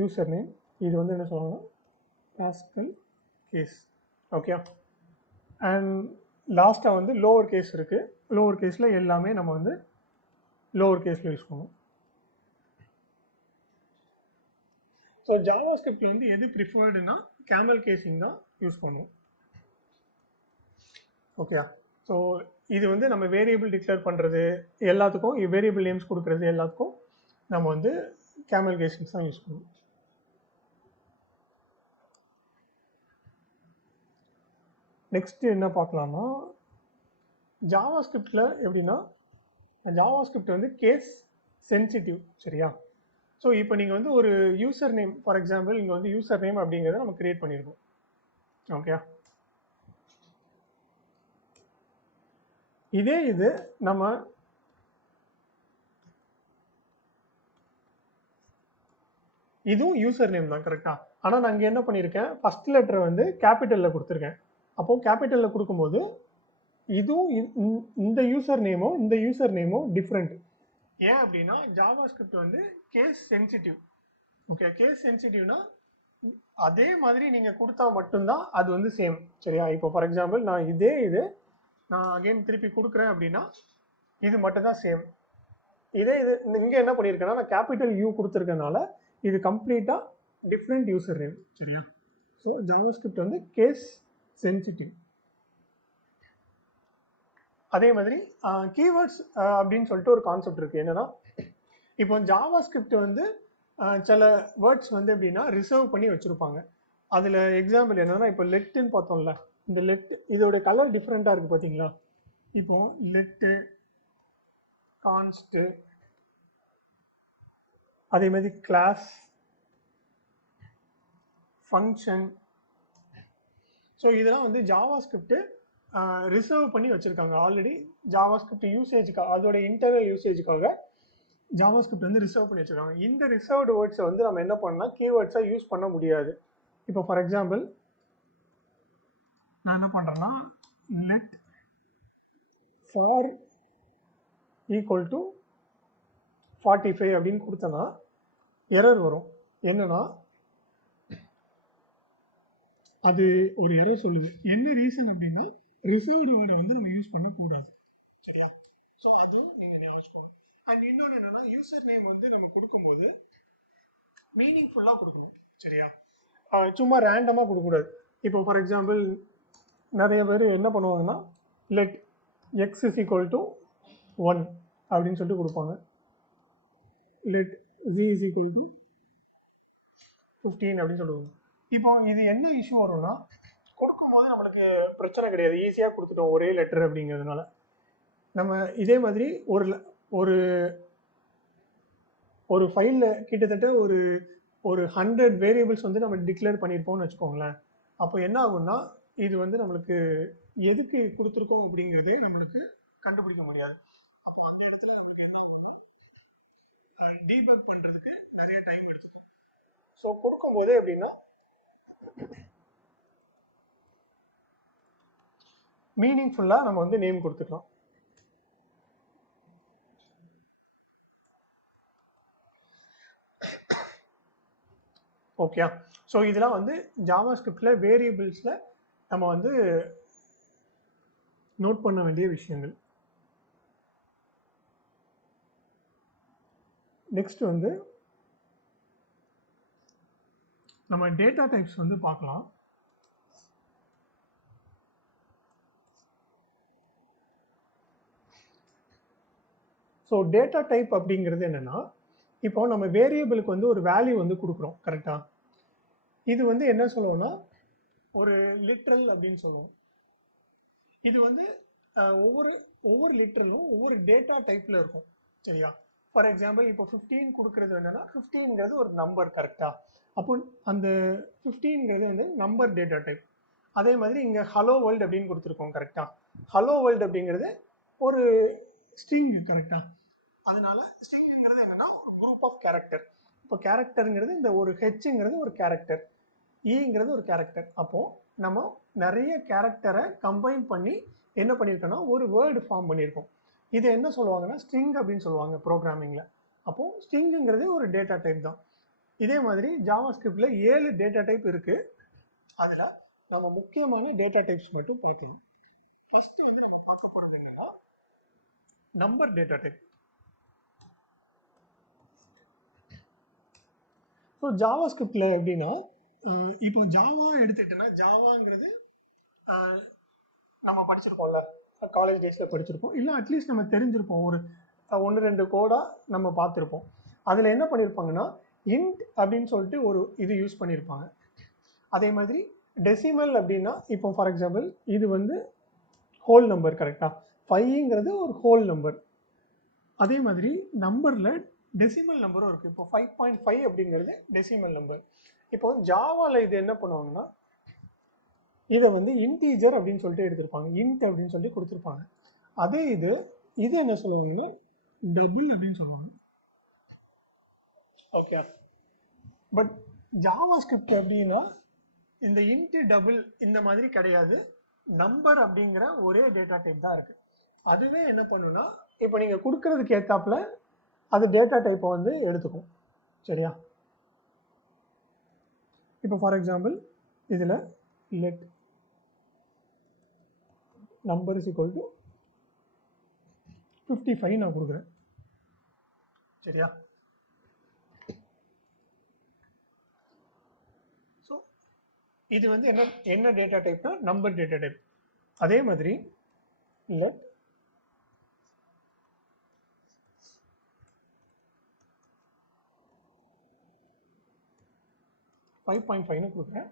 யூசர் நேம் இது வந்து என்ன சொல்லுவாங்கன்னா பாஸ்கல் கேஸ். ஓகே. அண்ட் லாஸ்ட்டாக வந்து லோவர் கேஸ் இருக்குது. லோவர் கேஸில் எல்லாமே நம்ம வந்து லோவர் கேஸில் யூஸ் பண்ணுவோம். ஸோ ஜாவா ஸ்கிரிப்டில் வந்து எது ப்ரிஃபர்டுனா கேமல் கேசிங் தான் யூஸ் பண்ணுவோம். ஓகே. ஸோ இது வந்து நம்ம வேரியபிள் டிக்ளேர் பண்ணுறது எல்லாத்துக்கும், வேரியபிள் நேம்ஸ் கொடுக்குறது எல்லாத்துக்கும் நம்ம வந்து கேமல் கேசிங்ஸ் தான் யூஸ் பண்ணுவோம். நெக்ஸ்ட் என்ன பார்க்கலாம்னா ஜாவா ஸ்கிரிப்டில் எப்படின்னா ஜாவா ஸ்கிரிப்ட் வந்து கேஸ் சென்சிட்டிவ். சரியா? ஸோ இப்போ நீங்கள் வந்து ஒரு யூசர் நேம் ஃபார் எக்ஸாம்பிள் இங்கே வந்து யூசர் நேம் அப்படிங்கிறத நம்ம கிரியேட் பண்ணியிருக்கோம். ஓகே. இதே இது நம்ம இதுவும் யூசர் நேம் தான் கரெக்டா. ஆனால் நான் இங்கே என்ன பண்ணியிருக்கேன், ஃபர்ஸ்ட் லெட்டரை வந்து கேபிட்டலில் கொடுத்துருக்கேன். அப்போது கேபிட்டலில் கொடுக்கும்போது இதுவும் இந்த யூசர் நேமோ டிஃப்ரெண்ட். ஏன் அப்படின்னா ஜாவா ஸ்கிரிப்ட் வந்து கேஸ் சென்சிட்டிவ். ஓகே. கேஸ் சென்சிட்டிவ்னா அதே மாதிரி நீங்கள் கொடுத்தா மட்டும்தான் அது வந்து சேம். சரியா? இப்போ ஃபார் எக்ஸாம்பிள் நான் நான் அகைன் திருப்பி கொடுக்குறேன் அப்படின்னா இது மட்டும்தான் சேம். இது இங்கே என்ன பண்ணியிருக்கேன்னா நான் கேபிட்டல் யூ கொடுத்துருக்கனால இது கம்ப்ளீட்டாக டிஃப்ரெண்ட் யூசர் நேம். சரியா? ஸோ ஜாவா ஸ்கிரிப்ட் வந்து கேஸ் சென்சிட்டிவ். அதே மாதிரி கீவேர்ட்ஸ் அப்படின்னு சொல்லிட்டு ஒரு கான்செப்ட் இருக்குது. என்னன்னா இப்போ ஜாவா ஸ்கிரிப்ட் வந்து சில வேர்ட்ஸ் வந்து எப்படின்னா ரிசர்வ் பண்ணி வச்சுருப்பாங்க. அதில் எக்ஸாம்பிள் என்னன்னா இப்போ லெட்டுன்னு பார்த்தோம்ல, இந்த லெட் இதோட கலர் டிஃப்ரெண்ட்டாக இருக்குது பார்த்தீங்களா? இப்போ லெட்டு, கான்ஸ்ட்டு, அதே மாதிரி கிளாஸ், ஃபங்க்ஷன். ஸோ இதெல்லாம் வந்து ஜாவா ஸ்கிரிப்ட் ரிசர்வ் பண்ணி வச்சுருக்காங்க. ஆல்ரெடி ஜாவா ஸ்கிரிப்ட் யூசேஜுக்காக, அதோட இன்டர்னல் யூசேஜுக்காக ஜாவா ஸ்கிரிப்ட் வந்து ரிசர்வ் பண்ணி வச்சுருக்காங்க. இந்த ரிசர்வ்டு வேர்ட்ஸை வந்து நம்ம என்ன பண்ணலாம், கீவேர்ட்ஸாக யூஸ் பண்ண முடியாது. இப்போ ஃபார் எக்ஸாம்பிள் நான் என்ன பண்ணுறேன்னா லெட் ஃபார் ஈக்குவல் டு 45 அப்படின்னு கொடுத்தனா எரர் வரும். என்னன்னா அது ஒரு எரர் சொல்லுது. என்ன ரீசன் அப்படின்னா ரிசர்வ்டு வேர்டை வந்து நம்ம யூஸ் பண்ணக்கூடாது. சரியா? ஸோ அது நீங்கள் ஞாபகம். அண்ட் இன்னொன்று என்னன்னா யூசர் நேம் வந்து நம்ம கொடுக்கும்போது மீனிங்ஃபுல்லாக கொடுக்கணும். சரியா? சும்மா ரேண்டமாக கொடுக்கக்கூடாது. இப்போ ஃபார் எக்ஸாம்பிள் நிறைய பேர் என்ன பண்ணுவாங்கன்னா let X is equal to 1 அப்படின்னு சொல்லிட்டு கொடுப்பாங்க. Let G is equal to 15 அப்படின்னு சொல்லுவாங்க. இப்போ இது என்ன இஷ்யூ வரும்னா கொடுக்கும்போது நம்மளுக்கு பிரச்சனை கிடையாது, ஈஸியாக கொடுத்துட்டோம் ஒரே லெட்டர் அப்படிங்கிறதுனால. நம்ம இதே மாதிரி ஒரு ஒரு ஃபைலில் கிட்டத்தட்ட ஒரு 100 வேரியபிள்ஸ் வந்து நம்ம டிக்ளேர் பண்ணியிருப்போம்னு வச்சுக்கோங்களேன். அப்போ என்ன ஆகும்னா இது வந்து நம்மளுக்கு எதுக்கு கொடுத்துருக்கோம் அப்படிங்கிறதே நம்மளுக்கு கண்டுபிடிக்க முடியாது. அப்போ அந்த இடத்துல நம்மளுக்கு என்ன ஆகும், டீபக் பண்ணுறதுக்கு நிறைய டைம் எடுக்கும். ஸோ கொடுக்கும்போது எப்படின்னா மீனிங்ஃபுல்லாக நம்ம வந்து நேம் கொடுத்துக்கலாம். ஓகே. ஸோ இதெல்லாம் வந்து ஜாவா ஸ்கிரிப்டில் வேரியபிள்ஸில் நம்ம வந்து நோட் பண்ண வேண்டிய விஷயங்கள். நெக்ஸ்ட் வந்து நம்ம டேட்டா டைப்ஸ் வந்து பார்க்கலாம். ஸோ டேட்டா டைப் அப்படிங்கிறது என்னென்னா இப்போ நம்ம வேரியபிளுக்கு வந்து ஒரு வேல்யூ வந்து கொடுக்குறோம். கரெக்டாக? இது வந்து என்ன சொல்லுவோம்னா ஒரு லிட்ரல் அப்படின்னு சொல்லுவோம். இது வந்து ஒவ்வொரு லிட்ரலும் ஒவ்வொரு டேட்டா டைப்பில் இருக்கும். சரியா? ஃபார் எக்ஸாம்பிள் இப்போ 15 கொடுக்கறது என்னன்னா 15ங்கிறது ஒரு நம்பர் கரெக்டா. அப்போ அந்த 15ங்கிறது வந்து நம்பர் டேட்டா டைப். அதே மாதிரி இங்கே ஹலோ வேர்ல்டு அப்படின்னு கொடுத்துருக்கோம் கரெக்டா. ஹலோ வேர்ல்டு அப்படிங்கிறது ஒரு ஸ்ட்ரிங் கரெக்டா. அதனால ஸ்ட்ரிங்ங்கிறது என்னன்னா ஒரு குரூப் ஆஃப் கேரக்டர். இப்போ கேரக்டருங்கிறது இந்த ஒரு ஹெச்ங்கிறது ஒரு கேரக்டர், ஈங்கிறது ஒரு கேரக்டர். அப்போ நம்ம நிறைய கேரக்டரை கம்பைன் பண்ணி என்ன பண்ணியிருக்கோம்னா ஒரு வேர்டு ஃபார்ம் பண்ணியிருக்கோம். இது என்ன சொல்லுவாங்கன்னா ஸ்ட்ரிங் அப்படின்னு சொல்லுவாங்க ப்ரோக்ராமிங்கில். அப்போ ஸ்ட்ரிங்ங்கிறது ஒரு டேட்டா டைப் தான். இதே மாதிரி ஜாவா ஸ்கிரிப்டில் 7 டேட்டா டைப் இருக்கு. அதில் நம்ம முக்கியமான டேட்டா டைப்ஸ் மட்டும் பார்க்கலாம். ஃபர்ஸ்ட் வந்து நம்ம பார்க்க போகிறது என்னன்னா number data type. So Java ஸ்கிரிப்டில் எப்படின்னா இப்போ ஜாவா எடுத்துக்கிட்டோன்னா ஜாவாங்கிறது நம்ம படிச்சிருக்கோம்ல, காலேஜ் டேஸில் படிச்சிருப்போம், இல்லை அட்லீஸ்ட் நம்ம தெரிஞ்சிருப்போம், ஒரு 1-2 கோடாக நம்ம பார்த்துருப்போம். அதில் என்ன பண்ணியிருப்பாங்கன்னா இன்ட் அப்படின்னு சொல்லிட்டு ஒரு இது யூஸ் பண்ணியிருப்பாங்க. அதே மாதிரி டெசிமல் அப்படின்னா இப்போ ஃபார் எக்ஸாம்பிள் இது வந்து ஹோல் நம்பர் கரெக்டாக, 5ங்கிறது ஒரு ஹோல் நம்பர். அதே மாதிரி நம்பரில் டெசிமல் நம்பரும் இருக்குது. இப்போ 5.5 அப்படிங்கிறது டெசிமல் நம்பர். இப்போ ஜாவாவில் இது என்ன பண்ணுவாங்கன்னா இதை வந்து இன்டீஜர் அப்படின்னு சொல்லிட்டு எடுத்திருப்பாங்க, இன்ட் அப்படின்னு சொல்லி கொடுத்துருப்பாங்க. அதே இது என்ன சொல்லுவாங்கன்னா டபுள் அப்படின்னு சொல்லுவாங்க. ஓகே, பட் ஜாவா ஸ்கிரிப்ட் அப்படின்னா இந்த இன்ட் டபுள் இந்த மாதிரி கிடையாது. நம்பர் அப்படிங்கிற ஒரே டேட்டா டைப் தான் இருக்கு. அதுவே என்ன பண்ணுன்னா இப்போ நீங்கள் கொடுக்கறதுக்கு ஏற்றாப்புல அது டேட்டா டைப்பை வந்து எடுத்துக்கும். சரியா? இப்போ ஃபார் எக்ஸாம்பிள் இதில் let number is equal to 55 நான் கொடுக்குறேன். சரியா? ஸோ இது வந்து என்ன டேட்டா டைப்னா நம்பர் டேட்டா டைப். அதே மாதிரி லெட் $5.5 கொடுக்குறேன்.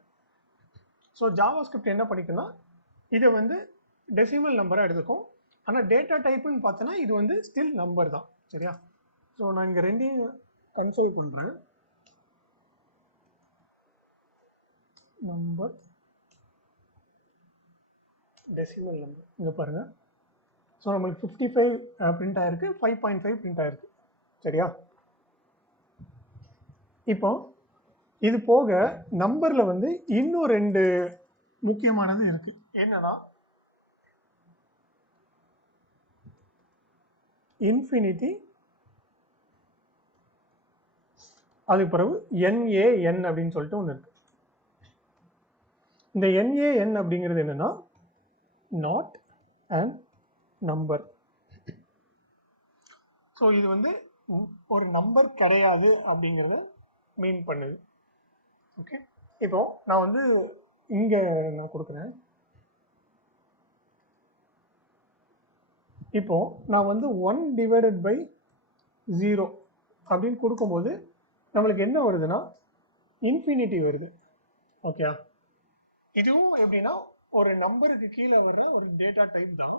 ஸோ ஜாவா ஸ்கிரிப்ட் என்ன பண்ணிக்கன்னா இதை வந்து டெசிமல் நம்பராக எடுத்துக்கும். ஆனால் டேட்டா டைப்புன்னு பார்த்தோன்னா இது வந்து ஸ்டில் நம்பர் தான். சரியா? ஸோ நான் இங்கே ரெண்டையும் கன்சோல் பண்ணுறேன். நம்பர் டெசிமல் நம்பர் இங்கே பாருங்கள். ஸோ நம்மளுக்கு 55 பிரிண்ட் ஆயிருக்கு, 5.5 பிரிண்ட் ஆயிருக்கு. சரியா? இப்போ இது போக நம்பரில் வந்து இன்னும் 2 முக்கியமானது இருக்கு. என்னன்னா இன்ஃபினிட்டி, அதுக்கு பிறகு NaN அப்படின்னு சொல்லிட்டு ஒன்று இருக்கு. இந்த NaN அப்படிங்கிறது என்னன்னா நாட் அண்ட் நம்பர். ஸோ இது வந்து ஒரு நம்பர் கிடையாது அப்படிங்கிறத மீன் பண்ணுது. ஓகே, இப்போ நான் வந்து இங்கே நான் கொடுக்குறேன். இப்போ நான் வந்து 1/0 அப்படின்னு கொடுக்கும்போது நம்மளுக்கு என்ன வருதுன்னா இன்ஃபினிட்டி வருது. ஓகே, இதுவும் எப்படின்னா ஒரு நம்பருக்கு கீழே வர்ற ஒரு டேட்டா டைப் தான்.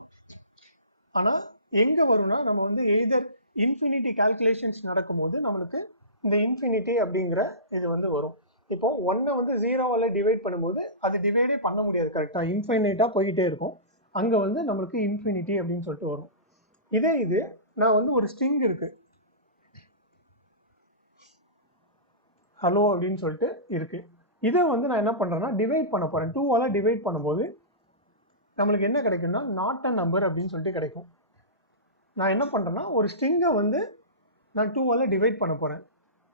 ஆனால் எங்கே வரும்னா நம்ம வந்து எய்தர் இன்ஃபினிட்டி கால்குலேஷன்ஸ் நடக்கும்போது நம்மளுக்கு இந்த இன்ஃபினிட்டி அப்படிங்கிற இது வந்து வரும். இப்போ 1 வந்து 0வால் டிவைட் பண்ணும்போது அது டிவைடே பண்ண முடியாது கரெக்டாக, இன்ஃபைனைட்டாக போய்கிட்டே இருக்கும். அங்கே வந்து நம்மளுக்கு இன்ஃபினிட்டி அப்படின்னு சொல்லிட்டு வரும். இதே இது நான் வந்து ஒரு ஸ்ட்ரிங் இருக்கு, ஹலோ அப்படின்னு சொல்லிட்டு இருக்கு. இதை வந்து நான் என்ன பண்ணுறேன்னா டிவைட் பண்ண போகிறேன். 2வால் டிவைட் பண்ணும்போது நம்மளுக்கு என்ன கிடைக்கும்னா நாட் அ நம்பர் அப்படின்னு சொல்லிட்டு கிடைக்கும். நான் என்ன பண்ணுறேன்னா ஒரு ஸ்ட்ரிங்கை வந்து நான் 2வால் டிவைட் பண்ண போகிறேன்.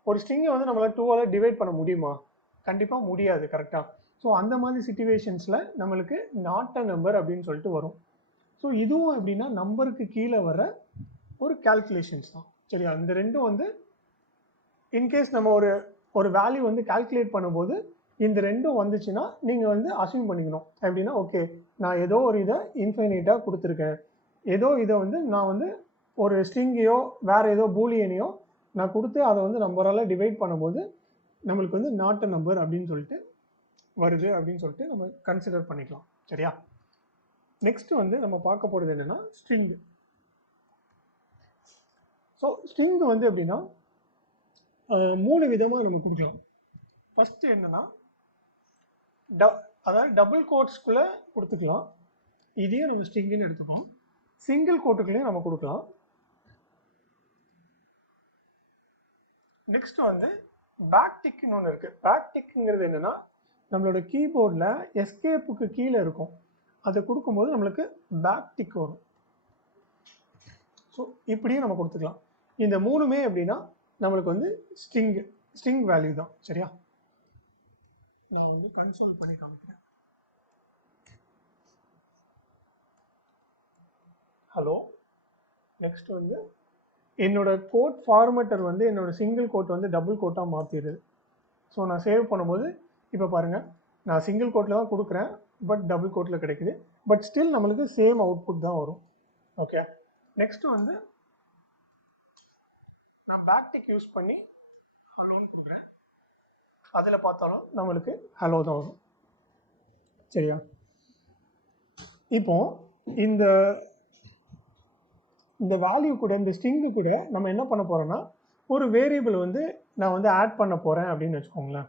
ஒரு ஸ்ட்ரிங்கை வந்து நம்மளால் 2வால் டிவைட் பண்ண முடியுமா? கண்டிப்பாக முடியாது கரெக்டாக. ஸோ அந்த மாதிரி சிச்சுவேஷன்ஸில் நம்மளுக்கு நாட் அ நம்பர் அப்படின்னு சொல்லிட்டு வரும். ஸோ இதுவும் எப்படின்னா நம்பருக்கு கீழே வர ஒரு கால்குலேஷன்ஸ் தான். சரியா? இந்த ரெண்டும் வந்து இன்கேஸ் நம்ம ஒரு வேல்யூ வந்து கால்குலேட் பண்ணும்போது இந்த ரெண்டும் வந்துச்சுன்னா நீங்கள் வந்து அசியூம் பண்ணிக்கணும். எப்படின்னா ஓகே, நான் ஏதோ ஒரு இதை இன்ஃபைனைட்டாக கொடுத்துருக்கேன், ஏதோ இதை வந்து நான் வந்து ஒரு ஸ்ட்ரிங்கையோ வேறு ஏதோ பூலியனையோ நான் கொடுத்து அதை வந்து நம்பரால் டிவைட் பண்ணும்போது நம்மளுக்கு வந்து நாட் அ நம்பர் அப்படின்னு சொல்லிட்டு வருது அப்படின்னு சொல்லிட்டு நம்ம கன்சிடர் பண்ணிக்கலாம். சரியா? நெக்ஸ்ட் வந்து நம்ம பார்க்க போகிறது என்னென்னா ஸ்ட்ரிங். ஸோ ஸ்ட்ரிங் வந்து எப்படின்னா 3 விதமாக நம்ம கொடுக்கலாம். ஃபஸ்ட்டு என்னன்னா அதாவது டபுள் கோட்ஸ்குள்ளே கொடுத்துக்கலாம். இதையும் நம்ம ஸ்ட்ரிங்குன்னு எடுத்துக்கலாம். சிங்கிள் கோட்டுக்குள்ளேயும் நம்ம கொடுக்கலாம். நெக்ஸ்ட் வந்து பேக் டிக்னு ஒன்று இருக்குது. பேக் டிக்ங்கிறது என்னென்னா நம்மளோட கீபோர்டில் எஸ்கேப்புக்கு கீழே இருக்கும். அதை கொடுக்கும்போது நம்மளுக்கு பேக் டிக் வரும். ஸோ இப்படியும் நம்ம கொடுத்துக்கலாம். இந்த 3மே எப்படின்னா நம்மளுக்கு வந்து ஸ்ட்ரிங் வேல்யூ தான். சரியா? நான் வந்து கன்சோல் பண்ணி காமிக்கிறேன். ஹலோ. நெக்ஸ்ட் வந்து என்னோட கோட் ஃபார்மேட்டர் வந்து என்னோட சிங்கிள் கோட் வந்து டபுள் கோட்டாக மாற்றிடுது. ஸோ நான் சேவ் பண்ணும்போது இப்போ பாருங்கள், நான் சிங்கிள் கோட்டில் தான் கொடுக்குறேன், பட் டபுள் கோட்டில் கிடைக்குது. பட் ஸ்டில் நம்மளுக்கு சேம் அவுட்புட் தான் வரும். ஓகே. நெக்ஸ்ட் வந்து நான் பேக்டிக் யூஸ் பண்ணி ஹலோன்னு கொடுக்குறேன். அதில் பார்த்தாலும் நம்மளுக்கு ஹலோ தான் வரும். சரியா? இப்போ இந்த வேல்யூ கூட, இந்த ஸ்ட்ரிங்கு கூட நம்ம என்ன பண்ண போகிறோன்னா ஒரு வேரியபிள் வந்து நான் வந்து ஆட் பண்ண போகிறேன் அப்படின்னு வச்சுக்கோங்களேன்.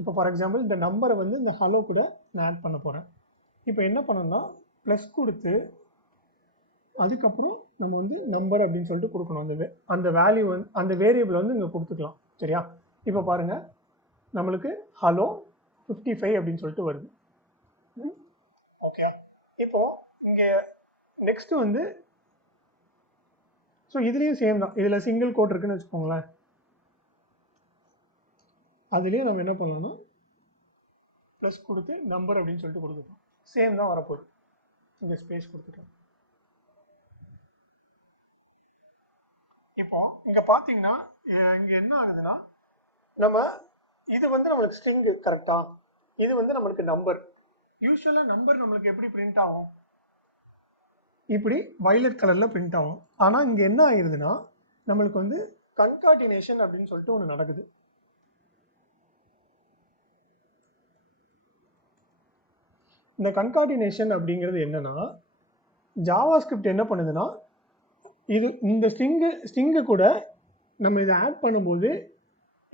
இப்போ ஃபார் எக்ஸாம்பிள் இந்த நம்பரை வந்து இந்த ஹலோ கூட நான் ஆட் பண்ண போகிறேன். இப்போ என்ன பண்ணணும்னா ப்ளஸ் கொடுத்து அதுக்கப்புறம் நம்ம வந்து நம்பர் அப்படின்னு சொல்லிட்டு கொடுக்கணும். அந்த வேல்யூ வந்து அந்த வேரியபிள் வந்து இங்கே கொடுத்துக்கலாம். சரியா? இப்போ பாருங்கள், நம்மளுக்கு ஹலோ 55 அப்படின்னு சொல்லிட்டு வருது. ஓகே. இப்போ இங்கே நெக்ஸ்ட் வந்து ஸோ இதுலேயும் சேம் தான். இதில் சிங்கிள் கோட் இருக்குன்னு வச்சுக்கோங்களேன். அதுலேயும் நம்ம என்ன பண்ணலாம்னா ப்ளஸ் கொடுத்து நம்பர் அப்படின்னு சொல்லிட்டு கொடுத்துக்கலாம். சேம் தான் வரப்போகுது. இங்கே ஸ்பேஸ் கொடுத்துக்கலாம். இப்போ இங்கே பார்த்தீங்கன்னா இங்கே என்ன ஆகுதுன்னா நம்ம இது வந்து நம்மளுக்கு ஸ்ட்ரிங்கு கரெக்டா, இது வந்து நம்மளுக்கு நம்பர். யூஸ்வலாக நம்பர் நம்மளுக்கு எப்படி பிரிண்ட் ஆகும்? இப்படி வயலட் கலரில் பிரிண்ட் ஆகும். ஆனால் இங்கே என்ன ஆயிடுதுன்னா நம்மளுக்கு வந்து கன்கார்டினேஷன் அப்படின்னு சொல்லிட்டு ஒன்று நடக்குது. இந்த கன்கார்டினேஷன் அப்படிங்கிறது என்னன்னா ஜாவாஸ்கிரிப்ட் என்ன பண்ணுதுன்னா இந்த ஸ்ட்ரிங்கு கூட நம்ம இதை ஆட் பண்ணும்போது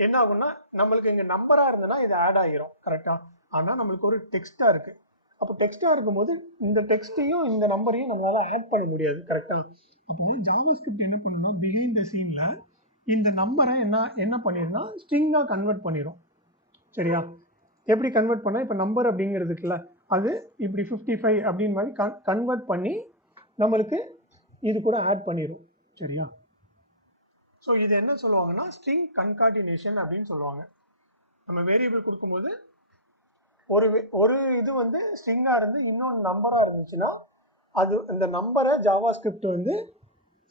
என்ன ஆகும்னா நம்மளுக்கு இங்கே நம்பராக இருந்ததுன்னா இது ஆட் ஆகிரும். கரெக்டாக? ஆனால் நம்மளுக்கு ஒரு டெக்ஸ்ட்டாக இருக்குது. அப்போ டெக்ஸ்ட்டாக இருக்கும்போது இந்த டெக்ஸ்ட்டையும் இந்த நம்பரையும் நம்மளால் ஆட் பண்ண முடியாது. கரெக்டாக? அப்போ ஜாவாஸ்கிரிப்ட் என்ன பண்ணுன்னா பிஹைண்ட் த சீனில் இந்த நம்பரை என்ன பண்ணிடும்னா ஸ்ட்ரிங்காக கன்வெர்ட் பண்ணிடும். சரியா? எப்படி கன்வெர்ட் பண்ணால் இப்போ நம்பர் அப்படிங்கிறதுக்குல அது இப்படி 55 அப்படின்னு மாதிரி கன்வெர்ட் பண்ணி நம்மளுக்கு இது கூட ஆட் பண்ணிடும். சரியா? ஸோ இது என்ன சொல்லுவாங்கன்னா ஸ்ட்ரிங் கன்கார்டினேஷன் அப்படின்னு சொல்லுவாங்க. நம்ம வேரியபிள் கொடுக்கும்போது ஒரு இது வந்து ஸ்ட்ரிங்காக இருந்து இன்னொன்று நம்பராக இருந்துச்சுன்னா அது இந்த நம்பரை ஜாவாஸ்கிரிப்ட் வந்து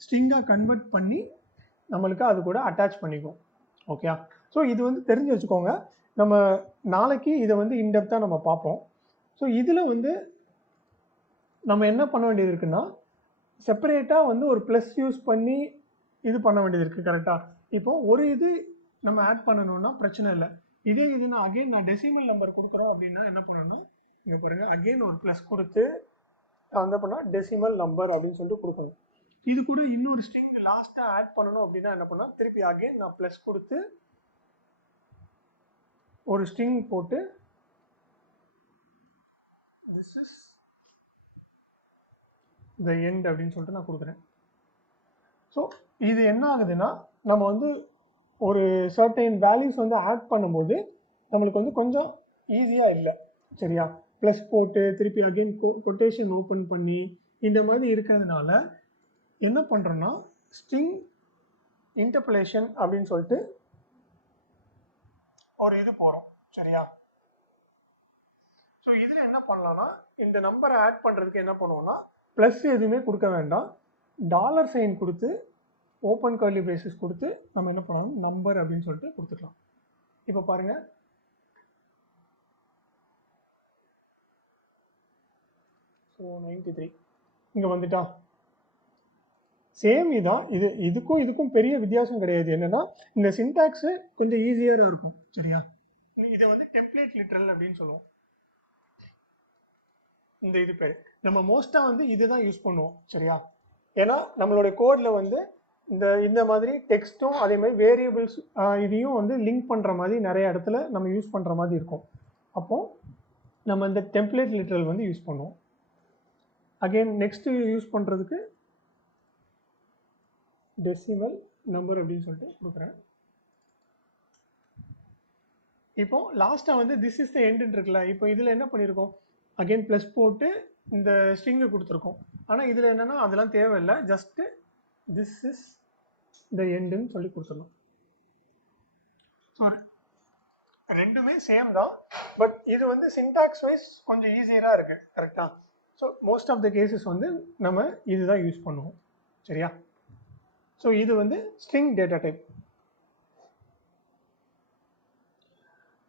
ஸ்ட்ரிங்காக கன்வெர்ட் பண்ணி நம்மளுக்கு அது கூட அட்டாச் பண்ணிக்கும். ஓகே. ஸோ இது வந்து தெரிஞ்சு வச்சுக்கோங்க. நம்ம நாளைக்கு இதை வந்து இன்டெப்த்தாக நம்ம பார்ப்போம். ஸோ இதில் வந்து நம்ம என்ன பண்ண வேண்டியது இருக்குன்னா செப்பரேட்டாக வந்து ஒரு ப்ளஸ் யூஸ் பண்ணி இது பண்ண வேண்டியது இருக்குது. கரெக்டாக? இப்போ ஒரு இது நம்ம ஆட் பண்ணணும்னா பிரச்சனை இல்லை. இதே இது நான் டெசிமல் நம்பர் கொடுக்குறோம் அப்படின்னா என்ன பண்ணணும்னா இங்கே பாருங்கள், அகெயின் ஒரு ப்ளஸ் கொடுத்து என்ன பண்ணால் டெசிமல் நம்பர் அப்படின்னு சொல்லிட்டு கொடுக்கணும். இது கூட இன்னொரு ஸ்ட்ரிங் லாஸ்ட்டாக ஆட் பண்ணணும் அப்படின்னா என்ன பண்ணால் திருப்பி அகெயின் நான் ப்ளஸ் கொடுத்து ஒரு ஸ்ட்ரிங் போட்டு திஸ் இஸ் த எண்ட் அப்படின்னு சொல்லிட்டு நான் கொடுக்குறேன். ஸோ இது என்ன ஆகுதுன்னா நம்ம வந்து ஒரு சர்டைன் வேல்யூஸ் வந்து ஆட் பண்ணும்போது நம்மளுக்கு வந்து கொஞ்சம் ஈஸியாக இல்லை. சரியா? ப்ளஸ் போட்டு திருப்பி அகெயின் கொட்டேஷன் ஓப்பன் பண்ணி இந்த மாதிரி இருக்கிறதுனால என்ன பண்ணுறோன்னா ஸ்ட்ரிங் இன்டர்போலேஷன் அப்படின்னு சொல்லிட்டு ஒரு இது போகிறோம். சரியா? ஸோ இதில் என்ன பண்ணலாம்னா இந்த நம்பரை ஆட் பண்ணுறதுக்கு என்ன பண்ணுவோம்னா ப்ளஸ் எதுவுமே கொடுக்க வேண்டாம், டாலர் சைன் கொடுத்து ஓப்பன் கர்லி பிரேசஸ் கொடுத்து நம்ம என்ன பண்ணணும் நம்பர் அப்படின்னு சொல்லிட்டு கொடுத்துக்கலாம். இப்போ பாருங்கள், ஸோ 93 இங்கே வந்துட்டா சேம் இதான். இதுக்கும் பெரிய வித்தியாசம் கிடையாது. என்னென்னா இந்த சின்டாக்ஸு கொஞ்சம் ஈஸியாக இருக்கும். சரியா? இதை வந்து டெம்ப்ளேட் லிட்ரல் அப்படின்னு சொல்லுவோம். இந்த இது பேர் நம்ம மோஸ்ட்டாக வந்து இதுதான் யூஸ் பண்ணுவோம். சரியா? ஏன்னா நம்மளுடைய கோடில் வந்து இந்த மாதிரி டெக்ஸ்ட்டும் அதே மாதிரி வேரியபிள்ஸ் இதையும் வந்து லிங்க் பண்ணுற மாதிரி நிறைய இடத்துல நம்ம யூஸ் பண்ணுற மாதிரி இருக்கும். அப்போது நம்ம இந்த டெம்ப்ளேட் லிட்ரல் வந்து யூஸ் பண்ணுவோம். அகெயின் நெக்ஸ்ட்டு யூஸ் பண்ணுறதுக்கு டெசிமல் நம்பர் அப்படின்னு சொல்லிட்டு கொடுக்குறேன். இப்போ லாஸ்ட்டாக வந்து திஸ் இஸ் த எண்டுன்னு இருக்குல்ல, இப்போ இதில் என்ன பண்ணியிருக்கோம், அகெயின் ப்ளஸ் போட்டு இந்த ஸ்ட்ரிங்கை கொடுத்துருக்கோம். ஆனால் இதில் என்னென்னா அதெல்லாம் தேவையில்லை, ஜஸ்ட்டு திஸ் இஸ் த எண்டுன்னு சொல்லி கொடுத்துடலாம். ரெண்டுமே சேம் தான், பட் இது வந்து சின்டாக்ஸ் வைஸ் கொஞ்சம் ஈஸியராக இருக்குது. கரெக்டாக? So most of the cases வந்து நம்ம இதுதான் யூஸ் பண்ணுவோம். சரியா? ஸோ இது வந்து ஸ்ட்ரிங் டேட்டா டைப்.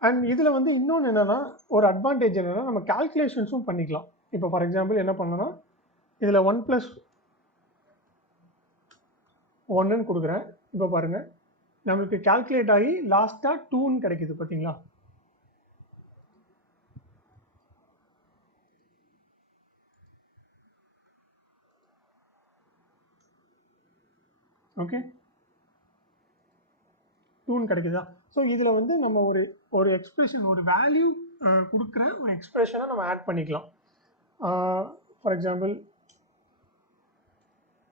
அண்ட் இதில் வந்து இன்னொன்று என்னென்னா, ஒரு அட்வான்டேஜ் என்னென்னா நம்ம கால்குலேஷன்ஸும் பண்ணிக்கலாம். இப்போ ஃபார் எக்ஸாம்பிள் என்ன பண்ணணும்னா, இதில் 1+1 கொடுக்குறேன். இப்போ பாருங்கள், நம்மளுக்கு கால்குலேட் ஆகி லாஸ்ட்டாக 2ன்னு கிடைக்குது. பார்த்தீங்களா? ஓகே, 2ன்னு கிடைக்குதா? ஸோ இதில் வந்து நம்ம ஒரு எக்ஸ்பிரஷன், ஒரு வேல்யூ கொடுக்குற ஒரு எக்ஸ்பிரஷனை நம்ம ஆட் பண்ணிக்கலாம். ஃபார் எக்ஸாம்பிள்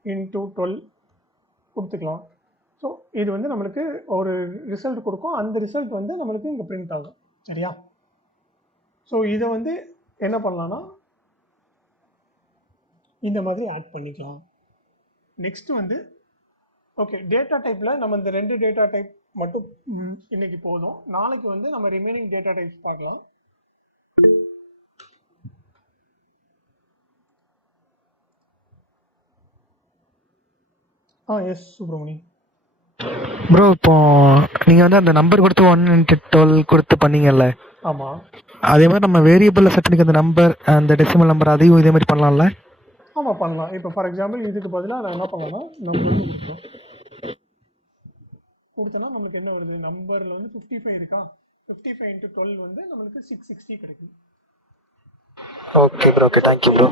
இன்டூ 12 கொடுத்துக்கலாம். ஸோ இது வந்து நம்மளுக்கு ஒரு ரிசல்ட் கொடுக்கும். அந்த ரிசல்ட் வந்து நம்மளுக்கு இங்கே பிரிண்ட் ஆகும். சரியா? ஸோ இதை வந்து என்ன பண்ணலான்னா இந்த மாதிரி ஆட் பண்ணிக்கலாம். நெக்ஸ்ட்டு வந்து ஓகே, டேட்டா டைப்பில் நம்ம இந்த 2 டேட்டா டைப் மட்டும் இன்னைக்கு போதும். நாளைக்கு வந்து நம்ம ரிமைனிங் டேட்டா டைப்ஸ் பார்க்கலாம். எஸ் சுப்ரமணி ப்ரோ, இப்போ நீங்கள் வந்து அந்த நம்பர் கொடுத்து 1 into 12 கொடுத்து பண்ணீங்கல்ல? ஆமாம். அதே மாதிரி நம்ம வேரியபிளில் செட் பண்ணிக்க அந்த நம்பர், அந்த டெசிமல் நம்பர், அதையும் இதே மாதிரி பண்ணலாம்ல? ஆமாம், பண்ணலாம். இப்போ ஃபார் எக்ஸாம்பிள் இதுக்கு பதிலாக நான் என்ன பண்ணலாம்னா நம்பர் கொடுத்தோன்னா நம்மளுக்கு என்ன வருது, நம்பரில் வந்து 55 இருக்கா, 55 into 12 வந்து நம்மளுக்கு 660 கிடைக்கும். Okay bro, okay, thank you bro.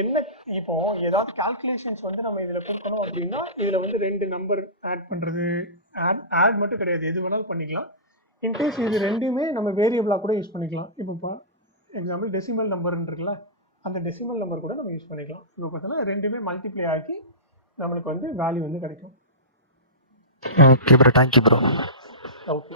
என்ன இப்போ ஏதாவது கால்குலேஷன்ஸ் வந்து நம்ம இதில் கொடுக்கணும் அப்படின்னா இதில் வந்து 2 நம்பர் ஆட் பண்ணுறது, ஆட் மட்டும் கிடையாது, எது வேணாலும் பண்ணிக்கலாம். இன்கேஸ் இது ரெண்டுமே நம்ம வேரியபிளாக கூட யூஸ் பண்ணிக்கலாம். இப்போ எக்ஸாம்பிள் டெசிமல் நம்பர்ன்னு இருக்குல்ல, அந்த டெசிமல் நம்பர் கூட நம்ம யூஸ் பண்ணிக்கலாம். இப்போ பார்த்தோன்னா ரெண்டுமே மல்டிப்ளை ஆக்கி நம்மளுக்கு வந்து வேல்யூ வந்து கிடைக்கும். Okay bro, thank you bro. Okay.